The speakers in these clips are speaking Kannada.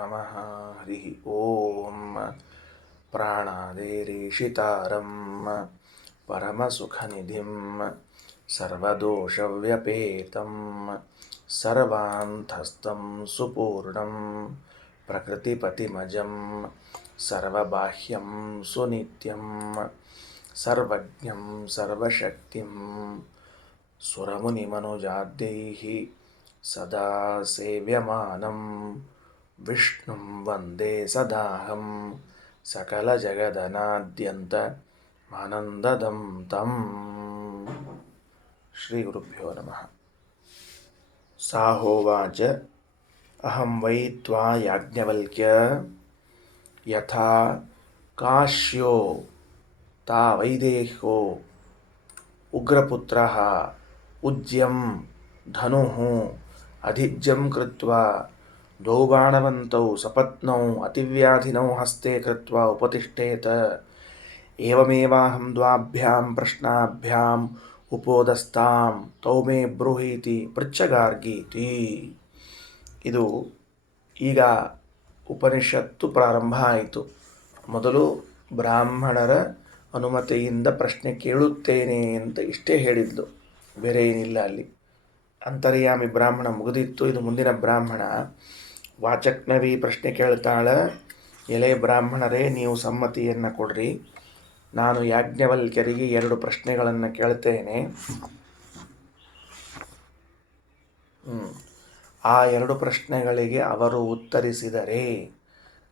ನಮಃ. ಹರಿ ಓಂ. ಪ್ರಾಣಾದೇರೀಶಿತಾರಂ ಪರಮಸುಖನಿಧಿಂ ಸರ್ವದೋಷವ್ಯಪೇತಂ ಸರ್ವಾಂತಸ್ಥಂ ಸುಪೂರ್ಣಂ ಪ್ರಕೃತಿಪತಿಮಜಂ ಸರ್ವಬಾಹ್ಯಂ ಸುನಿತ್ಯಂ ಸರ್ವಜ್ಞಂ ಸರ್ವಶಕ್ತಿಂ ಸುರಮುನಿಮನುಜಾದ್ಯೈಃ ಸದಾ ಸೇವ್ಯಮಾನಂ ವಿಷ್ಣುಂ ವಂದೇ ಸದಾಹಂ ಸಕಲಜಗದನಾದ್ಯಂತ ಆನಂದದಂ ತಂ. ಶ್ರೀ ಗುರುಭ್ಯೋ ನಮಃ. ಸಾಹೋವಾಚ ಅಹಂ ವೈ ತ್ವಾ ಯಾಜ್ಞವಲ್ಕ್ಯ ಯಥಾ ಕಾಶ್ಯೋ ತಾ ವೈದೇಹ್ಯೋ ಉಗ್ರಪುತ್ರಃ ಉಜ್ಯಂ ಧನುಃ ಅಧಿಜ್ಯಂ ಕೃತ್ವಾ ದ್ವೌ ಬಾಣವಂತೌ ಸಪತ್ನೌ ಅತಿವ್ಯಾಧಿನೌ ಹಸ್ತೆ ಕೃತ್ವಾ ಉಪತಿಷ್ಠೇತ ಏವಮೇವಾಹಂ ದ್ವಾಭ್ಯಾಂ ಪ್ರಶ್ನಾಭ್ಯಾಂ ಉಪೋದಸ್ತಾಂ ತೌ ಮೇ ಬ್ರೂಹೀತಿ ಪೃಚ್ಛಗಾರ್ಗೀತಿ. ಇದು ಈಗ ಉಪನಿಷತ್ತು ಪ್ರಾರಂಭ ಆಯಿತು. ಮೊದಲು ಬ್ರಾಹ್ಮಣರ ಅನುಮತಿಯಿಂದ ಪ್ರಶ್ನೆ ಕೇಳುತ್ತೇನೆ ಅಂತ ಇಷ್ಟೇ ಹೇಳಿದ್ಲು, ಬೇರೆ ಏನಿಲ್ಲ ಅಲ್ಲಿ. ಅಂತರ್ಯಾಮಿ ಬ್ರಾಹ್ಮಣ ಮುಗಿದಿತ್ತು. ಇದು ಮುಂದಿನ ಬ್ರಾಹ್ಮಣ. ವಾಚಕ್ನವಿ ಪ್ರಶ್ನೆ ಕೇಳ್ತಾಳೆ, ಎಲೆ ಬ್ರಾಹ್ಮಣರೇ, ನೀವು ಸಮ್ಮತಿಯನ್ನು ಕೊಡ್ರಿ, ನಾನು ಯಾಜ್ಞವಲ್ಕ್ಯರಿಗೆ 2 ಪ್ರಶ್ನೆಗಳನ್ನು ಕೇಳ್ತೇನೆ. ಆ 2 ಪ್ರಶ್ನೆಗಳಿಗೆ ಅವರು ಉತ್ತರಿಸಿದರೆ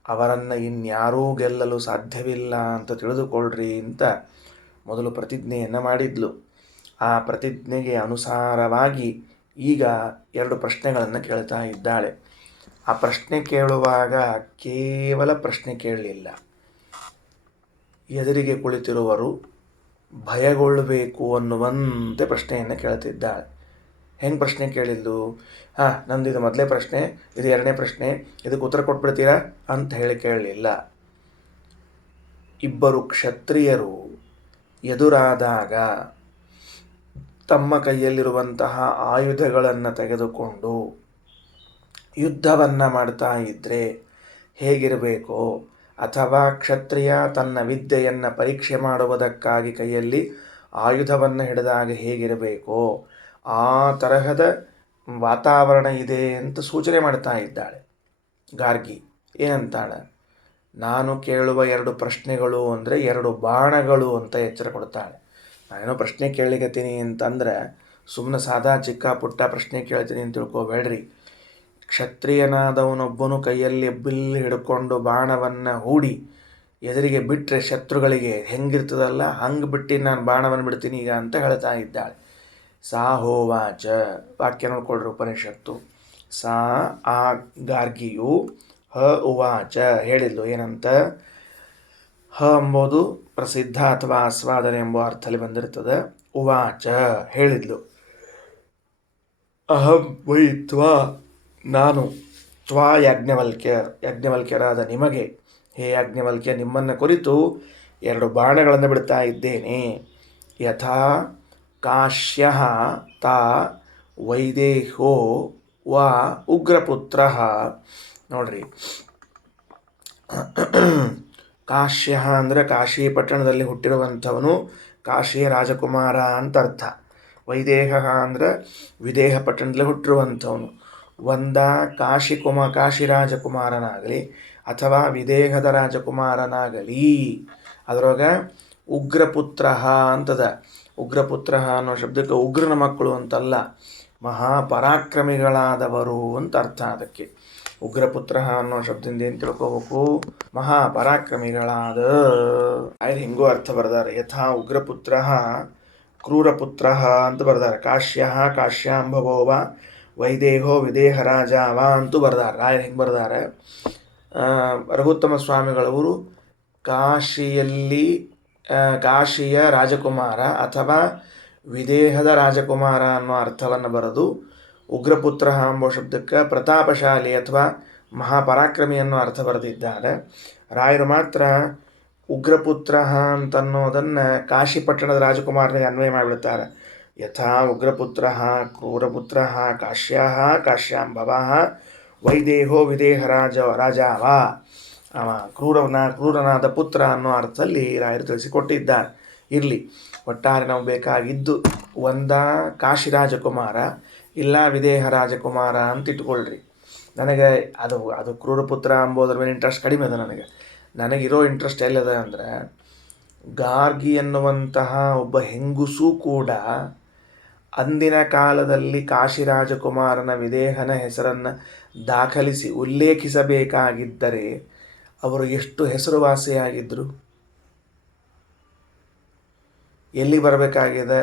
ಅವರನ್ನು ಇನ್ಯಾರೂ ಗೆಲ್ಲಲು ಸಾಧ್ಯವಿಲ್ಲ ಅಂತ ತಿಳಿದುಕೊಳ್ಳ್ರಿ ಅಂತ ಮೊದಲು ಪ್ರತಿಜ್ಞೆಯನ್ನು ಮಾಡಿದ್ಲು. ಆ ಪ್ರತಿಜ್ಞೆಗೆ ಅನುಸಾರವಾಗಿ ಈಗ 2 ಪ್ರಶ್ನೆಗಳನ್ನು ಕೇಳ್ತಾ ಇದ್ದಾಳೆ. ಆ ಪ್ರಶ್ನೆ ಕೇಳುವಾಗ ಕೇವಲ ಪ್ರಶ್ನೆ ಕೇಳಲಿಲ್ಲ, ಎದುರಿಗೆ ಕುಳಿತಿರುವರು ಭಯಗೊಳ್ಳಬೇಕು ಅನ್ನುವಂತೆ ಪ್ರಶ್ನೆಯನ್ನು ಕೇಳ್ತಿದ್ದಾಳೆ. ಹೆಂಗೆ ಪ್ರಶ್ನೆ ಕೇಳಿದ್ದು? ನಂದು ಇದು ಮೊದಲೇ ಪ್ರಶ್ನೆ, ಇದು 2ನೇ ಪ್ರಶ್ನೆ, ಇದಕ್ಕೆ ಉತ್ತರ ಕೊಟ್ಬಿಡ್ತೀರಾ ಅಂತ ಹೇಳಿ ಕೇಳಲಿಲ್ಲ. ಇಬ್ಬರು ಕ್ಷತ್ರಿಯರು ಎದುರಾದಾಗ ತಮ್ಮ ಕೈಯಲ್ಲಿರುವಂತಹ ಆಯುಧಗಳನ್ನು ತೆಗೆದುಕೊಂಡು ಯುದ್ಧವನ್ನು ಮಾಡ್ತಾ ಇದ್ದರೆ ಹೇಗಿರಬೇಕೋ, ಅಥವಾ ಕ್ಷತ್ರಿಯ ತನ್ನ ವಿದ್ಯೆಯನ್ನು ಪರೀಕ್ಷೆ ಮಾಡುವುದಕ್ಕಾಗಿ ಕೈಯಲ್ಲಿ ಆಯುಧವನ್ನು ಹಿಡಿದಾಗ ಹೇಗಿರಬೇಕೋ ಆ ತರಹದ ವಾತಾವರಣ ಇದೆ ಅಂತ ಸೂಚನೆ ಮಾಡ್ತಾ ಇದ್ದಾಳೆ ಗಾರ್ಗಿ. ಏನಂತಾಳೆ? ನಾನು ಕೇಳುವ 2 ಪ್ರಶ್ನೆಗಳು ಅಂದರೆ 2 ಬಾಣಗಳು ಅಂತ ಎಚ್ಚರ ಕೊಡ್ತಾಳೆ. ನಾನೇನೋ ಪ್ರಶ್ನೆ ಕೇಳಲಿಕತ್ತೀನಿ ಅಂತಂದ್ರೆ ಸುಮ್ಮನೆ ಸಾದಾ ಚಿಕ್ಕ ಪುಟ್ಟ ಪ್ರಶ್ನೆ ಕೇಳ್ತೀನಿ ಅಂತ ತಿಳ್ಕೊಬೇಡ್ರಿ. ಕ್ಷತ್ರಿಯನಾದವನೊಬ್ಬನು ಕೈಯಲ್ಲಿ ಬಿಲ್ಲು ಹಿಡ್ಕೊಂಡು ಬಾಣವನ್ನು ಹೂಡಿ ಎದುರಿಗೆ ಬಿಟ್ಟರೆ ಶತ್ರುಗಳಿಗೆ ಹೆಂಗಿರ್ತದಲ್ಲ ಹಂಗೆ ಬಿಟ್ಟು ನಾನು ಬಾಣವನ್ನು ಬಿಡ್ತೀನಿ ಈಗ ಅಂತ ಹೇಳ್ತಾ ಇದ್ದಾಳೆ. ಸಾ ಹೋವಾಚ, ವಾಕ್ಯ ನೋಡ್ಕೊಳ್ರಿ ಉಪನಿಷತ್ತು. ಸಾ ಆ ಗಾರ್ಗಿಯು ಹ ಉವಾಚ ಹೇಳಿದ್ಲು. ಏನಂತ? ಹ ಎಂಬುದು ಪ್ರಸಿದ್ಧ ಅಥವಾ ಆಸ್ವಾದನೆ ಎಂಬ ಅರ್ಥದಲ್ಲಿ ಬಂದಿರ್ತದೆ. ಉವಾಚ ಹೇಳಿದ್ಲು. ಅಹಂ ವೈ ತ್ವಾ ನಾನು, ತ್ವಾ ಯಾಜ್ಞವಲ್ಕ್ಯರಾದ ನಿಮಗೆ, ಹೇ ಯಾಜ್ಞವಲ್ಕ್ಯ, ನಿಮ್ಮನ್ನು ಕುರಿತು 2 ಬಾಣಗಳನ್ನು ಬಿಡ್ತಾ ಇದ್ದೇನೆ. ಯಥಾ ಕಾಶ್ಯ ತಾ ವೈದೇಹ್ಯೋ ವಾ ಉಗ್ರಪುತ್ರ. ನೋಡ್ರಿ, ಕಾಶ್ಯ ಅಂದರೆ ಕಾಶಿ ಪಟ್ಟಣದಲ್ಲಿ ಹುಟ್ಟಿರುವಂಥವನು, ಕಾಶಿಯ ರಾಜಕುಮಾರ ಅಂತ ಅರ್ಥ. ವೈದೇಹ ಅಂದರೆ ವಿದೇಹ ಪಟ್ಟಣದಲ್ಲಿ ಹುಟ್ಟಿರುವಂಥವನು. ಕಾಶಿ ರಾಜಕುಮಾರನಾಗಲಿ ಅಥವಾ ವಿದೇಹದ ರಾಜಕುಮಾರನಾಗಲಿ, ಅದರೊಳಗೆ ಉಗ್ರಪುತ್ರ ಅಂತದ. ಉಗ್ರಪುತ್ರ ಅನ್ನೋ ಶಬ್ದಕ್ಕೆ ಉಗ್ರನ ಮಕ್ಕಳು ಅಂತಲ್ಲ, ಮಹಾಪರಾಕ್ರಮಿಗಳಾದವರು ಅಂತ ಅರ್ಥ. ಅದಕ್ಕೆ ಉಗ್ರಪುತ್ರ ಅನ್ನೋ ಶಬ್ದದಿಂದ ಏನು ತಿಳ್ಕೋಬೇಕು? ಮಹಾಪರಾಕ್ರಮಿಗಳಾದ. ಆಯ್ತು, ಹಿಂಗೂ ಅರ್ಥ ಬರ್ದಾರೆ. ಯಥಾ ಉಗ್ರಪುತ್ರ ಕ್ರೂರಪುತ್ರ ಅಂತ ಬರ್ದಾರೆ. ಕಾಶ್ಯಾಂಭವೋವ ವೈದೇಹೋ ವಿದೇಹ ರಾಜಾವ ಅಂತೂ ಬರ್ದಾರೆ. ರಾಯರು ಹೆಂಗೆ ಬರ್ದಾರೆ? ರಘುತ್ತಮ ಸ್ವಾಮಿಗಳವರು ಕಾಶಿಯ ರಾಜಕುಮಾರ ಅಥವಾ ವಿದೇಹದ ರಾಜಕುಮಾರ ಅನ್ನೋ ಅರ್ಥವನ್ನು ಬರೆದು ಉಗ್ರಪುತ್ರ ಎಂಬ ಶಬ್ದಕ್ಕೆ ಪ್ರತಾಪಶಾಲಿ ಅಥವಾ ಮಹಾಪರಾಕ್ರಮಿ ಅನ್ನೋ ಅರ್ಥ ಬರೆದಿದ್ದಾರೆ. ರಾಯರು ಮಾತ್ರ ಉಗ್ರಪುತ್ರ ಅಂತನ್ನೋದನ್ನು ಕಾಶಿ ಪಟ್ಟಣದ ರಾಜಕುಮಾರನಿಗೆ ಅನ್ವಯ ಮಾಡಿಬಿಡ್ತಾರೆ. ಯಥಾ ಉಗ್ರಪುತ್ರ ಕ್ರೂರಪುತ್ರ ಕಾಶ್ಯಾಂಭವ ವೈದೇಹೋ ವಿದೇಹ ರಾಜಾವ, ಅವ ಕ್ರೂರನಾದ ಪುತ್ರ ಅನ್ನೋ ಅರ್ಥದಲ್ಲಿ ರಾಯರು ತಿಳಿಸಿಕೊಟ್ಟಿದ್ದಾರೆ. ಇರಲಿ, ಒಟ್ಟಾರೆ ನಾವು ಬೇಕಾಗಿದ್ದು ಒಂದ ಕಾಶಿ ರಾಜಕುಮಾರ ಇಲ್ಲ ವಿದೇಹ ರಾಜಕುಮಾರ ಅಂತ ಇಟ್ಕೊಳ್ರಿ. ನನಗೆ ಅದು ಕ್ರೂರಪುತ್ರ ಅಂಬೋದ್ರ ಮೇಲೆ ಇಂಟ್ರೆಸ್ಟ್ ಕಡಿಮೆ ಅದ. ನನಗಿರೋ ಇಂಟ್ರೆಸ್ಟ್ ಎಲ್ಲದ ಅಂದರೆ, ಗಾರ್ಗಿ ಎನ್ನುವಂತಹ ಒಬ್ಬ ಹೆಂಗುಸೂ ಕೂಡ ಅಂದಿನ ಕಾಲದಲ್ಲಿ ಕಾಶಿ ರಾಜಕುಮಾರನ ವಿದೇಹನ ಹೆಸರನ್ನು ದಾಖಲಿಸಿ ಉಲ್ಲೇಖಿಸಬೇಕಾಗಿದ್ದರೆ ಅವರು ಎಷ್ಟು ಹೆಸರುವಾಸಿಯಾಗಿದ್ದರು. ಎಲ್ಲಿ ಬರಬೇಕಾಗಿದೆ?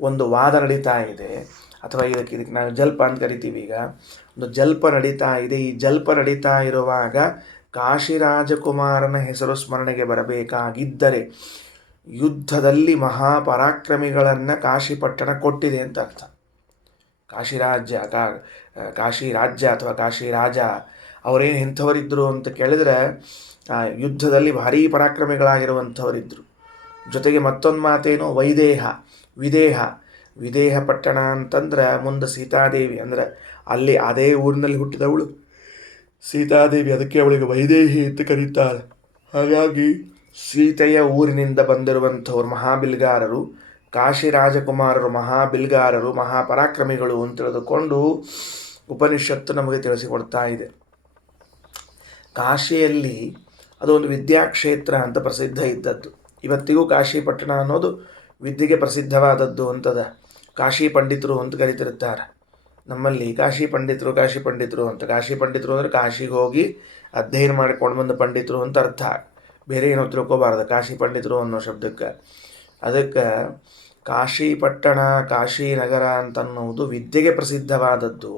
ಒಂದು ವಾದ ನಡೀತಾ ಇದೆ, ಅಥವಾ ಇದಕ್ಕೆ ನಾವು ಜಲ್ಪ ಅಂತ ಕರಿತೀವಿ. ಈಗ ಒಂದು ಜಲ್ಪ ನಡೀತಾ ಇದೆ. ಈ ಜಲ್ಪ ನಡೀತಾ ಇರುವಾಗ ಕಾಶಿ ರಾಜಕುಮಾರನ ಹೆಸರು ಸ್ಮರಣೆಗೆ ಬರಬೇಕಾಗಿದ್ದರೆ ಯುದ್ಧದಲ್ಲಿ ಮಹಾಪರಾಕ್ರಮಿಗಳನ್ನು ಕಾಶಿ ಪಟ್ಟಣ ಕೊಟ್ಟಿದೆ ಅಂತ ಅರ್ಥ. ಕಾಶಿ ರಾಜ್ಯ ಅಥವಾ ಕಾಶಿ ರಾಜ ಅವರೇನು ಎಂಥವರಿದ್ದರು ಅಂತ ಕೇಳಿದರೆ ಯುದ್ಧದಲ್ಲಿ ಭಾರೀ ಪರಾಕ್ರಮಿಗಳಾಗಿರುವಂಥವರಿದ್ದರು. ಜೊತೆಗೆ ಮತ್ತೊಂದು ಮಾತೇನು, ವಿದೇಹ ಪಟ್ಟಣ ಅಂತಂದ್ರೆ ಮುಂದೆ ಸೀತಾದೇವಿ, ಅಂದರೆ ಅಲ್ಲಿ ಅದೇ ಊರಿನಲ್ಲಿ ಹುಟ್ಟಿದವಳು ಸೀತಾದೇವಿ, ಅದಕ್ಕೆ ಅವಳಿಗೆ ವೈದೇಹಿ ಅಂತ ಕರೀತಾರೆ. ಹಾಗಾಗಿ ಸೀತೆಯ ಊರಿನಿಂದ ಬಂದಿರುವಂಥವ್ರು ಮಹಾಬಿಲ್ಗಾರರು, ಕಾಶಿ ರಾಜಕುಮಾರರು ಮಹಾಬಿಲ್ಗಾರರು, ಮಹಾಪರಾಕ್ರಮಿಗಳು ಅಂತ ತಿಳಿದುಕೊಂಡು ಉಪನಿಷತ್ತು ನಮಗೆ ತಿಳಿಸಿಕೊಡ್ತಾ ಇದೆ. ಕಾಶಿಯಲ್ಲಿ ಅದೊಂದು ವಿದ್ಯಾಕ್ಷೇತ್ರ ಅಂತ ಪ್ರಸಿದ್ಧ ಇದ್ದದ್ದು. ಇವತ್ತಿಗೂ ಕಾಶಿ ಪಟ್ಟಣ ಅನ್ನೋದು ವಿದ್ಯೆಗೆ ಪ್ರಸಿದ್ಧವಾದದ್ದು ಅಂತದ. ಕಾಶಿ ಪಂಡಿತರು ಅಂತ ಕರೀತಿರ್ತಾರೆ ನಮ್ಮಲ್ಲಿ. ಕಾಶಿ ಪಂಡಿತರು ಅಂತ. ಕಾಶಿ ಪಂಡಿತರು ಅಂದರೆ ಕಾಶಿಗೆ ಹೋಗಿ ಅಧ್ಯಯನ ಮಾಡಿಕೊಂಡು ಬಂದ ಪಂಡಿತರು ಅಂತ ಅರ್ಥ. ಬೇರೆ ಏನೋ ತಿಳ್ಕೊಬಾರ್ದು ಕಾಶಿ ಪಂಡಿತರು ಅನ್ನೋ ಶಬ್ದಕ್ಕೆ. ಅದಕ್ಕೆ ಕಾಶಿ ಪಟ್ಟಣ, ಕಾಶಿ ನಗರ ಅಂತನ್ನುವುದು ವಿದ್ಯೆಗೆ ಪ್ರಸಿದ್ಧವಾದದ್ದು.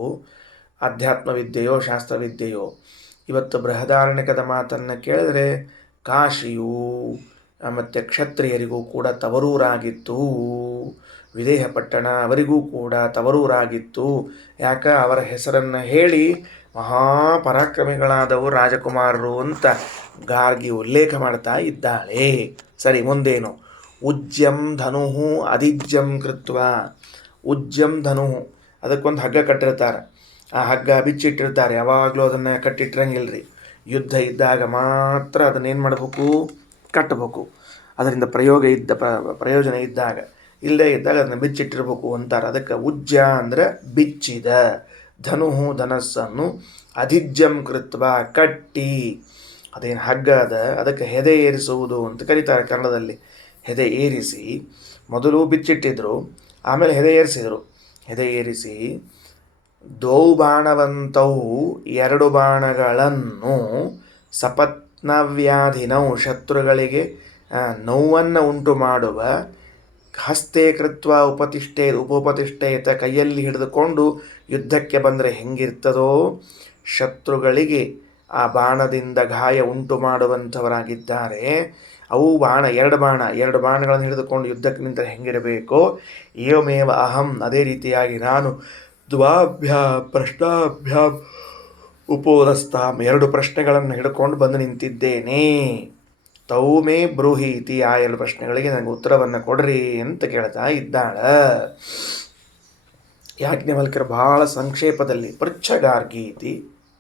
ಅಧ್ಯಾತ್ಮ ವಿದ್ಯೆಯೋ ಶಾಸ್ತ್ರವಿದ್ಯೆಯೋ. ಇವತ್ತು ಬೃಹದಾರಣ್ಯಕದ ಮಾತನ್ನು ಕೇಳಿದರೆ ಕಾಶಿಯು ಮತ್ತು ಕ್ಷತ್ರಿಯರಿಗೂ ಕೂಡ ತವರೂರಾಗಿತ್ತು. ವಿದೇಹ ಪಟ್ಟಣ ಅವರಿಗೂ ಕೂಡ ತವರೂರಾಗಿತ್ತು. ಯಾಕೆ? ಅವರ ಹೆಸರನ್ನು ಹೇಳಿ ಮಹಾಪರಾಕ್ರಮಿಗಳಾದವರು ರಾಜಕುಮಾರರು ಅಂತ ಗಾರ್ಗಿ ಉಲ್ಲೇಖ ಮಾಡ್ತಾ ಇದ್ದಾಳೆ. ಸರಿ, ಮುಂದೇನು? ಉಜ್ಜಂ ಧನು ಅಧಿಜ್ಯಂ ಕೃತ್ವ. ಉಜ್ಜಂ ಧನು, ಅದಕ್ಕೊಂದು ಹಗ್ಗ ಕಟ್ಟಿರ್ತಾರೆ. ಆ ಹಗ್ಗ ಬಿಚ್ಚಿಟ್ಟಿರ್ತಾರೆ. ಯಾವಾಗಲೂ ಅದನ್ನು ಕಟ್ಟಿಟ್ಟಿರಂಗಿಲ್ರಿ. ಯುದ್ಧ ಇದ್ದಾಗ ಮಾತ್ರ ಅದನ್ನೇನು ಮಾಡಬೇಕು? ಕಟ್ಟಬೇಕು. ಅದರಿಂದ ಪ್ರಯೋಜನ ಇದ್ದಾಗ. ಇಲ್ಲದೇ ಇದ್ದಾಗ ಅದನ್ನು ಬಿಚ್ಚಿಟ್ಟಿರ್ಬೇಕು ಅಂತಾರೆ. ಅದಕ್ಕೆ ಉಜ್ಜ ಅಂದರೆ ಬಿಚ್ಚಿದ, ಧನು ಧನಸ್ಸನ್ನು, ಅಧಿಜ್ಯಂ ಕೃತ್ವ ಕಟ್ಟಿ. ಅದೇನು ಹಗ್ಗ ಅದ, ಅದಕ್ಕೆ ಹೆದೆ ಏರಿಸುವುದು ಅಂತ ಕರೀತಾರೆ ಕನ್ನಡದಲ್ಲಿ. ಹೆದೆ ಏರಿಸಿ, ಮೊದಲು ಬಿಚ್ಚಿಟ್ಟಿದ್ರು, ಆಮೇಲೆ ಹೆದೆ ಏರಿಸಿದರು. ಹೆದೆ ಏರಿಸಿ ಬಾಣವಂತವು, ಎರಡು ಬಾಣಗಳನ್ನು, ಸಪತ್ನವ್ಯಾಧಿನವು, ಶತ್ರುಗಳಿಗೆ ನೋವನ್ನು ಉಂಟು ಮಾಡುವ, ಹಸ್ತೆ ಕೃತ್ವ ಉಪೋಪತಿಷ್ಠೇತ, ಕೈಯಲ್ಲಿ ಹಿಡಿದುಕೊಂಡು ಯುದ್ಧಕ್ಕೆ ಬಂದರೆ ಹೆಂಗಿರ್ತದೋ, ಶತ್ರುಗಳಿಗೆ ಆ ಬಾಣದಿಂದ ಗಾಯ ಉಂಟು ಮಾಡುವಂಥವರಾಗಿದ್ದಾರೆ. ಅವು ಎರಡು ಬಾಣಗಳನ್ನು ಹಿಡಿದುಕೊಂಡು ಯುದ್ಧಕ್ಕೆ ನಿಂತರೆ ಹೆಂಗಿರಬೇಕೋ, ಏವಮೇವ ಅಹಂ, ಅದೇ ರೀತಿಯಾಗಿ ನಾನು, ಪ್ರಶ್ನಾಭ್ಯಾಂ ಉಪೋದಸ್ತಾಂ, ಎರಡು ಪ್ರಶ್ನೆಗಳನ್ನು ಹಿಡ್ಕೊಂಡು ಬಂದು ನಿಂತಿದ್ದೇನೆ. ತೌಮೇ ಬ್ರೂಹೀತಿ, ಆ ಎರಡು ಪ್ರಶ್ನೆಗಳಿಗೆ ನನಗೆ ಉತ್ತರವನ್ನು ಕೊಡ್ರಿ ಅಂತ ಕೇಳ್ತಾ ಇದ್ದಾಳ. ಯಾಜ್ಞವಲ್ಕ್ಯರು ಬಹಳ ಸಂಕ್ಷೇಪದಲ್ಲಿ ಪೃಚ್ಛಗಾರ್ಗೀತಿ,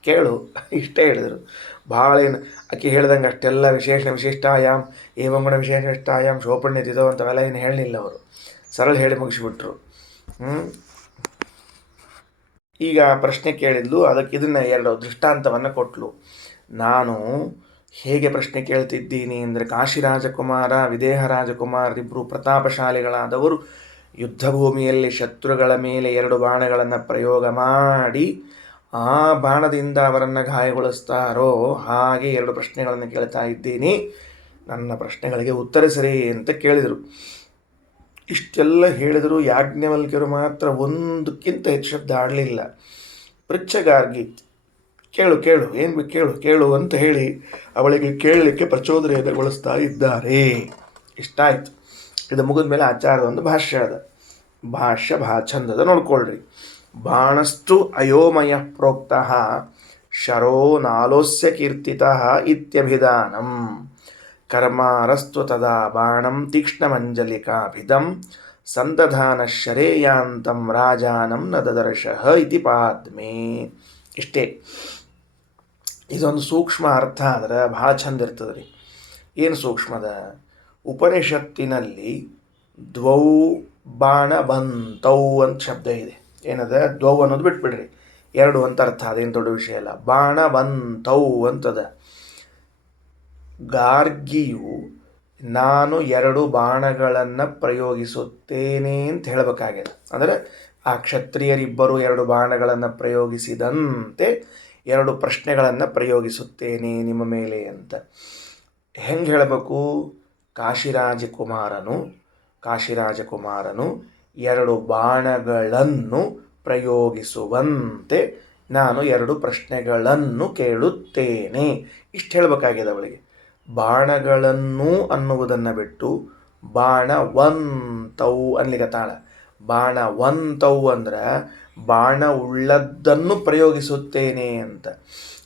ಕೇಳು, ಇಷ್ಟೇ ಹೇಳಿದರು. ಭಾಳ ಏನು ಆಕೆ ಹೇಳ್ದಂಗೆ ಅಷ್ಟೆಲ್ಲ ವಿಶೇಷಾಯಾಮ್ ಏವಂಗುಣ ವಿಶೇಷಾಯಾಮ್ ಶೋಪಣ್ಯತಿದೋ ಅಂಥವೆಲ್ಲ ಏನು ಹೇಳಲಿಲ್ಲ ಅವರು. ಸರಳ ಹೇಳಿ ಮುಗಿಸಿಬಿಟ್ರು. ಈಗ ಪ್ರಶ್ನೆ ಕೇಳಿದ್ಲು, ಅದಕ್ಕೆ ಇದನ್ನು ಎರಡು ದೃಷ್ಟಾಂತವನ್ನು ಕೊಟ್ಲು. ನಾನು ಹೇಗೆ ಪ್ರಶ್ನೆ ಕೇಳ್ತಿದ್ದೀನಿ ಅಂದರೆ, ಕಾಶಿ ರಾಜಕುಮಾರ ವಿದೇಹ ರಾಜಕುಮಾರರಿಬ್ಬರು ಪ್ರತಾಪಶಾಲಿಗಳಾದವರು ಯುದ್ಧಭೂಮಿಯಲ್ಲಿ ಶತ್ರುಗಳ ಮೇಲೆ ಎರಡು ಬಾಣಗಳನ್ನು ಪ್ರಯೋಗ ಮಾಡಿ ಆ ಬಾಣದಿಂದ ಅವರನ್ನು ಗಾಯಗೊಳಿಸ್ತಾರೋ ಹಾಗೆ ಎರಡು ಪ್ರಶ್ನೆಗಳನ್ನು ಕೇಳ್ತಾ ಇದ್ದೀನಿ, ನನ್ನ ಪ್ರಶ್ನೆಗಳಿಗೆ ಉತ್ತರಿಸಿರಿ ಅಂತ ಕೇಳಿದರು. ಇಷ್ಟೆಲ್ಲ ಹೇಳಿದರು. ಯಾಜ್ಞವಲ್ಕ್ಯರು ಮಾತ್ರ ಒಂದಕ್ಕಿಂತ ಹೆಚ್ಚು ಶಬ್ದ ಆಡಲಿಲ್ಲ. ಪೃಚ್ಛಗಾರ್ಗಿ, ಕೇಳು ಏನು ಕೇಳು ಅಂತ ಹೇಳಿ ಅವಳಿಗೆ ಕೇಳಲಿಕ್ಕೆ ಪ್ರಚೋದನೆಗೊಳಿಸ್ತಾ ಇದ್ದಾರೆ. ಇಷ್ಟ ಆಯಿತು. ಇದು ಮುಗಿದ ಮೇಲೆ ಆಚಾರದ ಒಂದು ಭಾಷ್ಯ ಅದ. ಛಂದದ ನೋಡ್ಕೊಳ್ರಿ. ಬಾಣಸ್ತು ಅಯೋಮಯ ಪ್ರೋಕ್ತಃ ಶರೋ ನಾಲೋಸ್ಯ ಕೀರ್ತಿತಃ ಇತ್ಯಭಿಧಾನಂ ಕರ್ಮಾರಸ್ತು ತದಾ ಬಾಣಂ ತೀಕ್ಷ್ಣಮಂಜಲಿಕಾಭಿಧಂ ಸಂದಧಾನ ಶರೇಯಾಂತಂ ರಾಜಾನಂ ನ ದದರ್ಶಃ ಇತಿ ಪಾದ್ಮೆ. ಇಷ್ಟೇ. ಇದೊಂದು ಸೂಕ್ಷ್ಮ ಅರ್ಥ ಆದ್ರೆ ಭಾಳ ಚಂದ ಇರ್ತದೆ ರೀ. ಏನು ಸೂಕ್ಷ್ಮದ? ಉಪನಿಷತ್ತಿನಲ್ಲಿ ದ್ವೌ ಬಾಣವಂತೌ ಅಂತ ಶಬ್ದ ಇದೆ. ಏನದ? ದ್ವೌ ಅನ್ನೋದು ಬಿಟ್ಬಿಡ್ರಿ, ಎರಡು ಅಂತ ಅರ್ಥ, ಅದೇನು ದೊಡ್ಡ ವಿಷಯ ಅಲ್ಲ. ಬಾಣವಂತೌ ಅಂತದ. ಗಾರ್ಗಿಯು ನಾನು ಎರಡು ಬಾಣಗಳನ್ನು ಪ್ರಯೋಗಿಸುತ್ತೇನೆ ಅಂತ ಹೇಳಬೇಕಾಗಿದೆ. ಅಂದರೆ ಆ ಕ್ಷತ್ರಿಯರಿಬ್ಬರು ಎರಡು ಬಾಣಗಳನ್ನು ಪ್ರಯೋಗಿಸಿದಂತೆ ಎರಡು ಪ್ರಶ್ನೆಗಳನ್ನು ಪ್ರಯೋಗಿಸುತ್ತೇನೆ ನಿಮ್ಮ ಮೇಲೆ ಅಂತ. ಹೆಂಗೆ ಹೇಳಬೇಕು? ಕಾಶಿರಾಜಕುಮಾರನು ಎರಡು ಬಾಣಗಳನ್ನು ಪ್ರಯೋಗಿಸುವಂತೆ ನಾನು ಎರಡು ಪ್ರಶ್ನೆಗಳನ್ನು ಕೇಳುತ್ತೇನೆ. ಇಷ್ಟು ಹೇಳಬೇಕಾಗಿದೆ ಅವಳಿಗೆ. ಬಾಣಗಳನ್ನು ಅನ್ನುವುದನ್ನು ಬಿಟ್ಟು ಬಾಣವಂತೌ ಅನ್ಲಿಗತ್ತಾಳ. ಬಾಣವಂತೌ ಅಂದ್ರೆ ಬಾಣ ಉಳ್ಳದ್ದನ್ನು ಪ್ರಯೋಗಿಸುತ್ತೇನೆ ಅಂತ.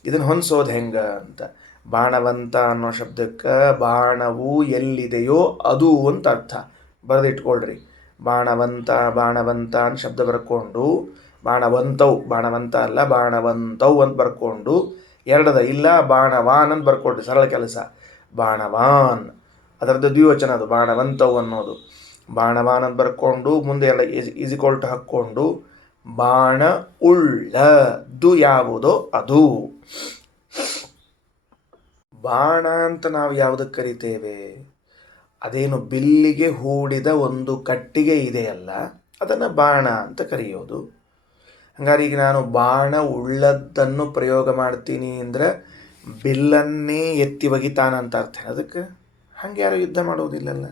ಇದನ್ನು ಹೊಂದಿಸೋದು ಹೆಂಗ ಅಂತ. ಬಾಣವಂತ ಅನ್ನೋ ಶಬ್ದಕ್ಕೆ ಬಾಣವು ಎಲ್ಲಿದೆಯೋ ಅದು ಅಂತ ಅರ್ಥ. ಬರೆದಿಟ್ಕೊಳ್ರಿ. ಬಾಣವಂತ ಅಂತ ಶಬ್ದ ಬರ್ಕೊಂಡು ಬಾಣವಂತ ಅಲ್ಲ ಬಾಣವಂತೌ ಅಂತ ಬರ್ಕೊಂಡು, ಎರಡದ ಇಲ್ಲ ಬಾಣವಾನ್ ಅಂತ ಬರ್ಕೊಡ್ರಿ, ಸರಳ ಕೆಲಸ. ಬಾಣವಾನ್ ಅದರದ್ದು ದ್ವಿವಚನ, ಅದು ಬಾಣವಂತೌ ಅನ್ನೋದು. ಬಾಣವಾನ್ ಅಂತ ಬರ್ಕೊಂಡು ಮುಂದೆ ಎಲ್ಲ ಈಸಿಕೊಲ್ಟು ಹಾಕ್ಕೊಂಡು ಬಾಣ ಉಳ್ಳದ್ದು ಯಾವುದೋ ಅದು. ಬಾಣ ಅಂತ ನಾವು ಯಾವುದಕ್ಕೆ ಕರಿತೇವೆ? ಅದೇನು ಬಿಲ್ಲಿಗೆ ಹೂಡಿದ ಒಂದು ಕಟ್ಟಿಗೆ ಇದೆಯಲ್ಲ, ಅದನ್ನು ಬಾಣ ಅಂತ ಕರೆಯೋದು. ಹಂಗಾರೆ ಈಗ ನಾನು ಬಾಣ ಉಳ್ಳದ್ದನ್ನು ಪ್ರಯೋಗ ಮಾಡ್ತೀನಿ ಅಂದರೆ ಬಿಲ್ಲನ್ನೇ ಎತ್ತಿ ಒಗಿತಾನಂತ ಅರ್ಥ. ಅದಕ್ಕೆ ಹಂಗೆ ಯಾರು ಯುದ್ಧ ಮಾಡೋದಿಲ್ಲಲ್ಲ.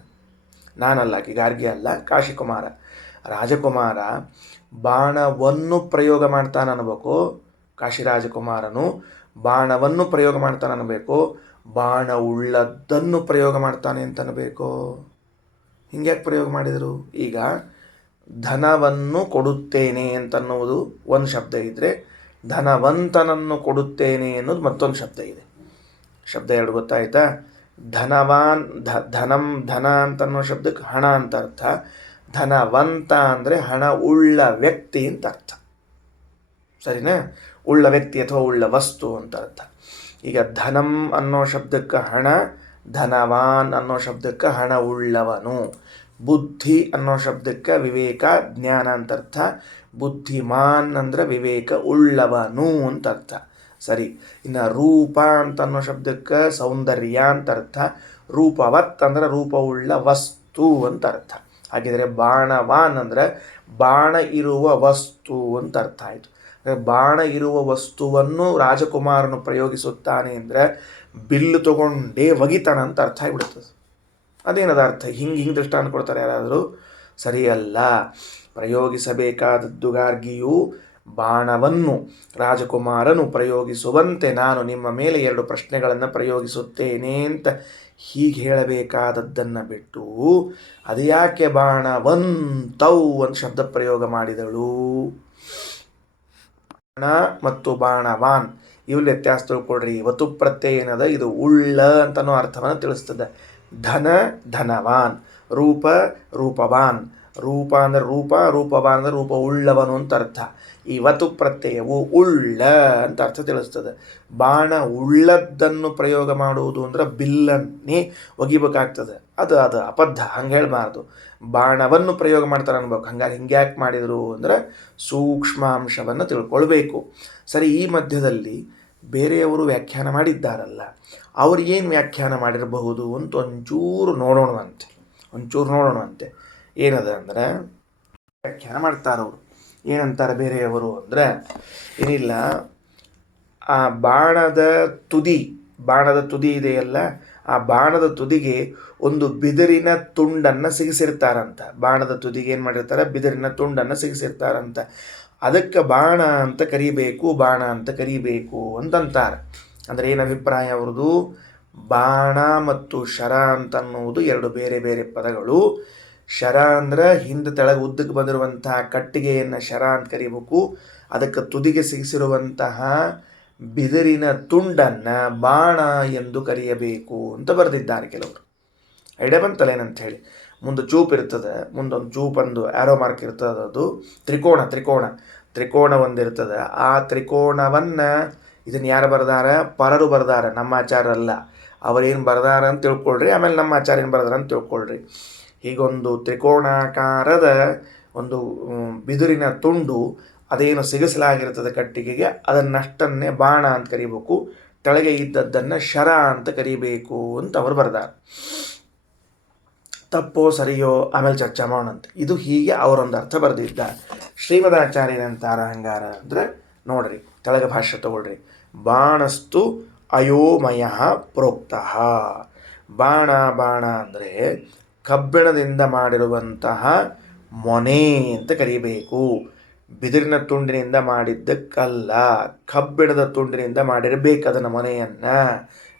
ನಾನಲ್ಲ, ಗಾರ್ಗಿ ಅಲ್ಲ, ಕಾಶಿಕುಮಾರ ರಾಜಕುಮಾರ ಬಾಣವನ್ನು ಪ್ರಯೋಗ ಮಾಡ್ತಾನೆ ಅನ್ಬೇಕು. ಕಾಶಿರಾಜಕುಮಾರನು ಬಾಣವನ್ನು ಪ್ರಯೋಗ ಮಾಡ್ತಾನೆ ಅನ್ಬೇಕು. ಬಾಣ ಉಳ್ಳದ್ದನ್ನು ಪ್ರಯೋಗ ಮಾಡ್ತಾನೆ ಅಂತ ಅನ್ಬೇಕು. ಹಿಂಗ್ಯಾಕೆ ಪ್ರಯೋಗ ಮಾಡಿದರು? ಈಗ ಧನವನ್ನು ಕೊಡುತ್ತೇನೆ ಅಂತನ್ನುವುದು ಒಂದು ಶಬ್ದ ಇದ್ದರೆ, ಧನವಂತನನ್ನು ಕೊಡುತ್ತೇನೆ ಅನ್ನೋದು ಮತ್ತೊಂದು ಶಬ್ದ ಇದೆ. ಶಬ್ದ ಎರಡು ಗೊತ್ತಾಯ್ತಾ? ಧನವಾನ್ ಧನ ಅಂತನ್ನೋ ಶಬ್ದಕ್ಕೆ ಹಣ ಅಂತ ಅರ್ಥ. ಧನವಂತ ಅಂದರೆ ಹಣ ಉಳ್ಳ ವ್ಯಕ್ತಿ ಅಂತ ಅರ್ಥ. ಸರಿನಾ? ಉಳ್ಳ ವ್ಯಕ್ತಿ ಅಥವಾ ಉಳ್ಳ ವಸ್ತು ಅಂತ ಅರ್ಥ. ಈಗ ಧನಂ ಅನ್ನೋ ಶಬ್ದಕ್ಕೆ ಹಣ, ಧನವಾನ್ ಅನ್ನೋ ಶಬ್ದಕ್ಕೆ ಹಣ ಉಳ್ಳವನು. ಬುದ್ಧಿ ಅನ್ನೋ ಶಬ್ದಕ್ಕೆ ವಿವೇಕ ಜ್ಞಾನ ಅಂತ ಅರ್ಥ. ಬುದ್ಧಿಮಾನ್ ಅಂದ್ರೆ ವಿವೇಕ ಉಳ್ಳವನು ಅಂತ ಅರ್ಥ. ಸರಿ. ಇನ್ನು ರೂಪ ಅಂತ ಅನ್ನೋ ಶಬ್ದಕ್ಕೆ ಸೌಂದರ್ಯ ಅಂತ ಅರ್ಥ. ರೂಪವತ್ ಅಂದ್ರೆ ರೂಪವುಳ್ಳ ವಸ್ತು ಅಂತ ಅರ್ಥ. ಹಾಗಿದ್ರೆ ಬಾಣವಾನ್ ಅಂದ್ರೆ ಬಾಣ ಇರುವ ವಸ್ತು ಅಂತ ಅರ್ಥ ಆಯಿತು. ಬಾಣ ಇರುವ ವಸ್ತುವನ್ನು ರಾಜಕುಮಾರನು ಪ್ರಯೋಗಿಸುತ್ತಾನೆ ಅಂದರೆ ಬಿಲ್ಲು ತಗೊಂಡೇ ಒಗಿತಾನ ಅಂತ ಅರ್ಥ ಆಗಿಬಿಡ್ತದೆ. ಅದೇನದ ಅರ್ಥ? ಹಿಂಗೆ ದೃಷ್ಟಾಂತ ಕೊಡ್ತಾರೆ ಯಾರಾದರೂ? ಸರಿಯಲ್ಲ. ಪ್ರಯೋಗಿಸಬೇಕಾದದ್ದು ಗಾರ್ಗಿಯು ಬಾಣವನ್ನು ರಾಜಕುಮಾರನು ಪ್ರಯೋಗಿಸುವಂತೆ ನಾನು ನಿಮ್ಮ ಮೇಲೆ ಎರಡು ಪ್ರಶ್ನೆಗಳನ್ನು ಪ್ರಯೋಗಿಸುತ್ತೇನೆ ಅಂತ ಹೀಗೆ ಹೇಳಬೇಕಾದದ್ದನ್ನು ಬಿಟ್ಟು ಅದು ಯಾಕೆ ಬಾಣವಂತೌ ಅಂತ ಶಬ್ದ ಪ್ರಯೋಗ ಮಾಡಿದಳು? ಬಾಣ ಮತ್ತು ಬಾಣವಾನ್ ಇವು ವ್ಯತ್ಯಾಸ ತಿಳ್ಕೊಳ್ರಿ. ವತು ಪ್ರತ್ಯಯ ಏನದ? ಇದು ಉಳ್ಳ ಅಂತನೋ ಅರ್ಥವನ್ನು ತಿಳಿಸ್ತದೆ. ಧನ ಧನವಾನ್, ರೂಪ ರೂಪವಾನ್. ರೂಪ ಅಂದರೆ ರೂಪವಾನ್ ಅಂದರೆ ರೂಪ ಉಳ್ಳವನು ಅಂತ ಅರ್ಥ. ಈ ವತು ಪ್ರತ್ಯಯವು ಉಳ್ಳ ಅಂತ ಅರ್ಥ ತಿಳಿಸ್ತದೆ. ಬಾಣ ಉಳ್ಳದ್ದನ್ನು ಪ್ರಯೋಗ ಮಾಡುವುದು ಅಂದ್ರೆ ಬಿಲ್ಲನ್ನೇ ಒಗಿಬೇಕಾಗ್ತದೆ. ಅದು ಅಬದ್ಧ, ಹಂಗೆ ಹೇಳಬಾರ್ದು. ಬಾಣವನ್ನು ಪ್ರಯೋಗ ಮಾಡ್ತಾರೆ ಅನ್ಬೇಕು. ಹಂಗಾಗಿ ಹಿಂಗ್ಯಾಕೆ ಮಾಡಿದರು ಅಂದರೆ ಸೂಕ್ಷ್ಮಾಂಶವನ್ನು ತಿಳ್ಕೊಳ್ಬೇಕು. ಸರಿ, ಈ ಮಧ್ಯದಲ್ಲಿ ಬೇರೆಯವರು ವ್ಯಾಖ್ಯಾನ ಮಾಡಿದ್ದಾರಲ್ಲ, ಅವ್ರು ಏನು ವ್ಯಾಖ್ಯಾನ ಮಾಡಿರಬಹುದು ಅಂತ ಒಂಚೂರು ನೋಡೋಣವಂತೆ. ಏನದ ಅಂದರೆ ವ್ಯಾಖ್ಯಾನ ಮಾಡ್ತಾರವರು. ಏನಂತಾರೆ ಬೇರೆಯವರು ಅಂದರೆ, ಏನಿಲ್ಲ, ಆ ಬಾಣದ ತುದಿ ಇದೆಯಲ್ಲ, ಆ ಬಾಣದ ತುದಿಗೆ ಒಂದು ಬಿದಿರಿನ ತುಂಡನ್ನು ಸಿಗಿಸಿರ್ತಾರಂತ. ಬಾಣದ ತುದಿಗೆ ಏನು ಮಾಡಿರ್ತಾರೆ? ಬಿದಿರಿನ ತುಂಡನ್ನು ಸಿಗಿಸಿರ್ತಾರಂತ. ಅದಕ್ಕೆ ಬಾಣ ಅಂತ ಕರಿಬೇಕು ಅಂತಂತಾರೆ. ಅಂದರೆ ಏನು ಅಭಿಪ್ರಾಯ ಅವ್ರದ್ದು? ಬಾಣ ಮತ್ತು ಶರ ಅಂತನ್ನುವುದು ಎರಡು ಬೇರೆ ಬೇರೆ ಪದಗಳು. ಶರ ಅಂದ್ರೆ ಹಿಂದೆ ತೆಳಗೆ ಉದ್ದಕ್ಕೆ ಬಂದಿರುವಂತಹ ಕಟ್ಟಿಗೆಯನ್ನು ಶರ ಅಂತ ಕರಿಬೇಕು. ಅದಕ್ಕೆ ತುದಿಗೆ ಸಿಗಿಸಿರುವಂತಹ ಬಿದಿರಿನ ತುಂಡನ್ನು ಬಾಣ ಎಂದು ಕರೆಯಬೇಕು ಅಂತ ಬರೆದಿದ್ದಾರೆ ಕೆಲವರು. ಐಡಿಯಾ ಬಂತಲ್ಲ ಏನಂತ ಹೇಳಿ. ಮುಂದೆ ಚೂಪ್ ಇರ್ತದೆ, ಮುಂದೊಂದು ಚೂಪಂದು ಆ್ಯರೋ ಮಾರ್ಕ್ ಇರ್ತದೆ. ಅದು ತ್ರಿಕೋಣ ಒಂದಿರ್ತದೆ. ಆ ತ್ರಿಕೋಣವನ್ನು ಇದನ್ನು ಯಾರು ಬರ್ದಾರ? ಪರರು ಬರ್ದಾರ, ನಮ್ಮ ಆಚಾರಲ್ಲ. ಅವರೇನು ಬರ್ದಾರ ಅಂತ ತಿಳ್ಕೊಳ್ರಿ, ಆಮೇಲೆ ನಮ್ಮ ಆಚಾರ ಏನು ಬರ್ದಾರ ಅಂತ ತಿಳ್ಕೊಳ್ರಿ. ಹೀಗೊಂದು ತ್ರಿಕೋಣಾಕಾರದ ಒಂದು ಬಿದುರಿನ ತುಂಡು, ಅದೇನು ಸಿಗಿಸಲಾಗಿರ್ತದೆ ಕಟ್ಟಿಗೆಗೆ, ಅದನ್ನಷ್ಟನ್ನೇ ಬಾಣ ಅಂತ ಕರಿಬೇಕು, ಕೆಳಗೆ ಇದ್ದದ್ದನ್ನು ಶರ ಅಂತ ಕರಿಬೇಕು ಅಂತ ಅವರು ಬರ್ದಾರ. ತಪ್ಪೋ ಸರಿಯೋ ಆಮೇಲೆ ಚರ್ಚೆ ಮಾಡೋಣಂತೆ. ಇದು ಹೀಗೆ ಅವರೊಂದು ಅರ್ಥ ಬರೆದಿದ್ದಾರೆ. ಶ್ರೀಮದಾಚಾರ್ಯರಂತಾರ ಹಂಗಾರ ಅಂದರೆ ನೋಡ್ರಿ, ಕೆಳಗೆ ಭಾಷ್ಯ ತಗೊಳ್ರಿ. ಬಾಣಸ್ತು ಅಯೋಮಯ ಪ್ರೋಕ್ತ. ಬಾಣ ಬಾಣ ಅಂದರೆ ಕಬ್ಬಿಣದಿಂದ ಮಾಡಿರುವಂತಹ ಮೊನೆ ಅಂತ ಕರಿಬೇಕು. ಬಿದಿರಿನ ತುಂಡಿನಿಂದ ಮಾಡಿದ್ದಕ್ಕಲ್ಲ, ಕಬ್ಬಿಣದ ತುಂಡಿನಿಂದ ಮಾಡಿರಬೇಕು ಅದನ್ನು, ಮೊನೆಯನ್ನು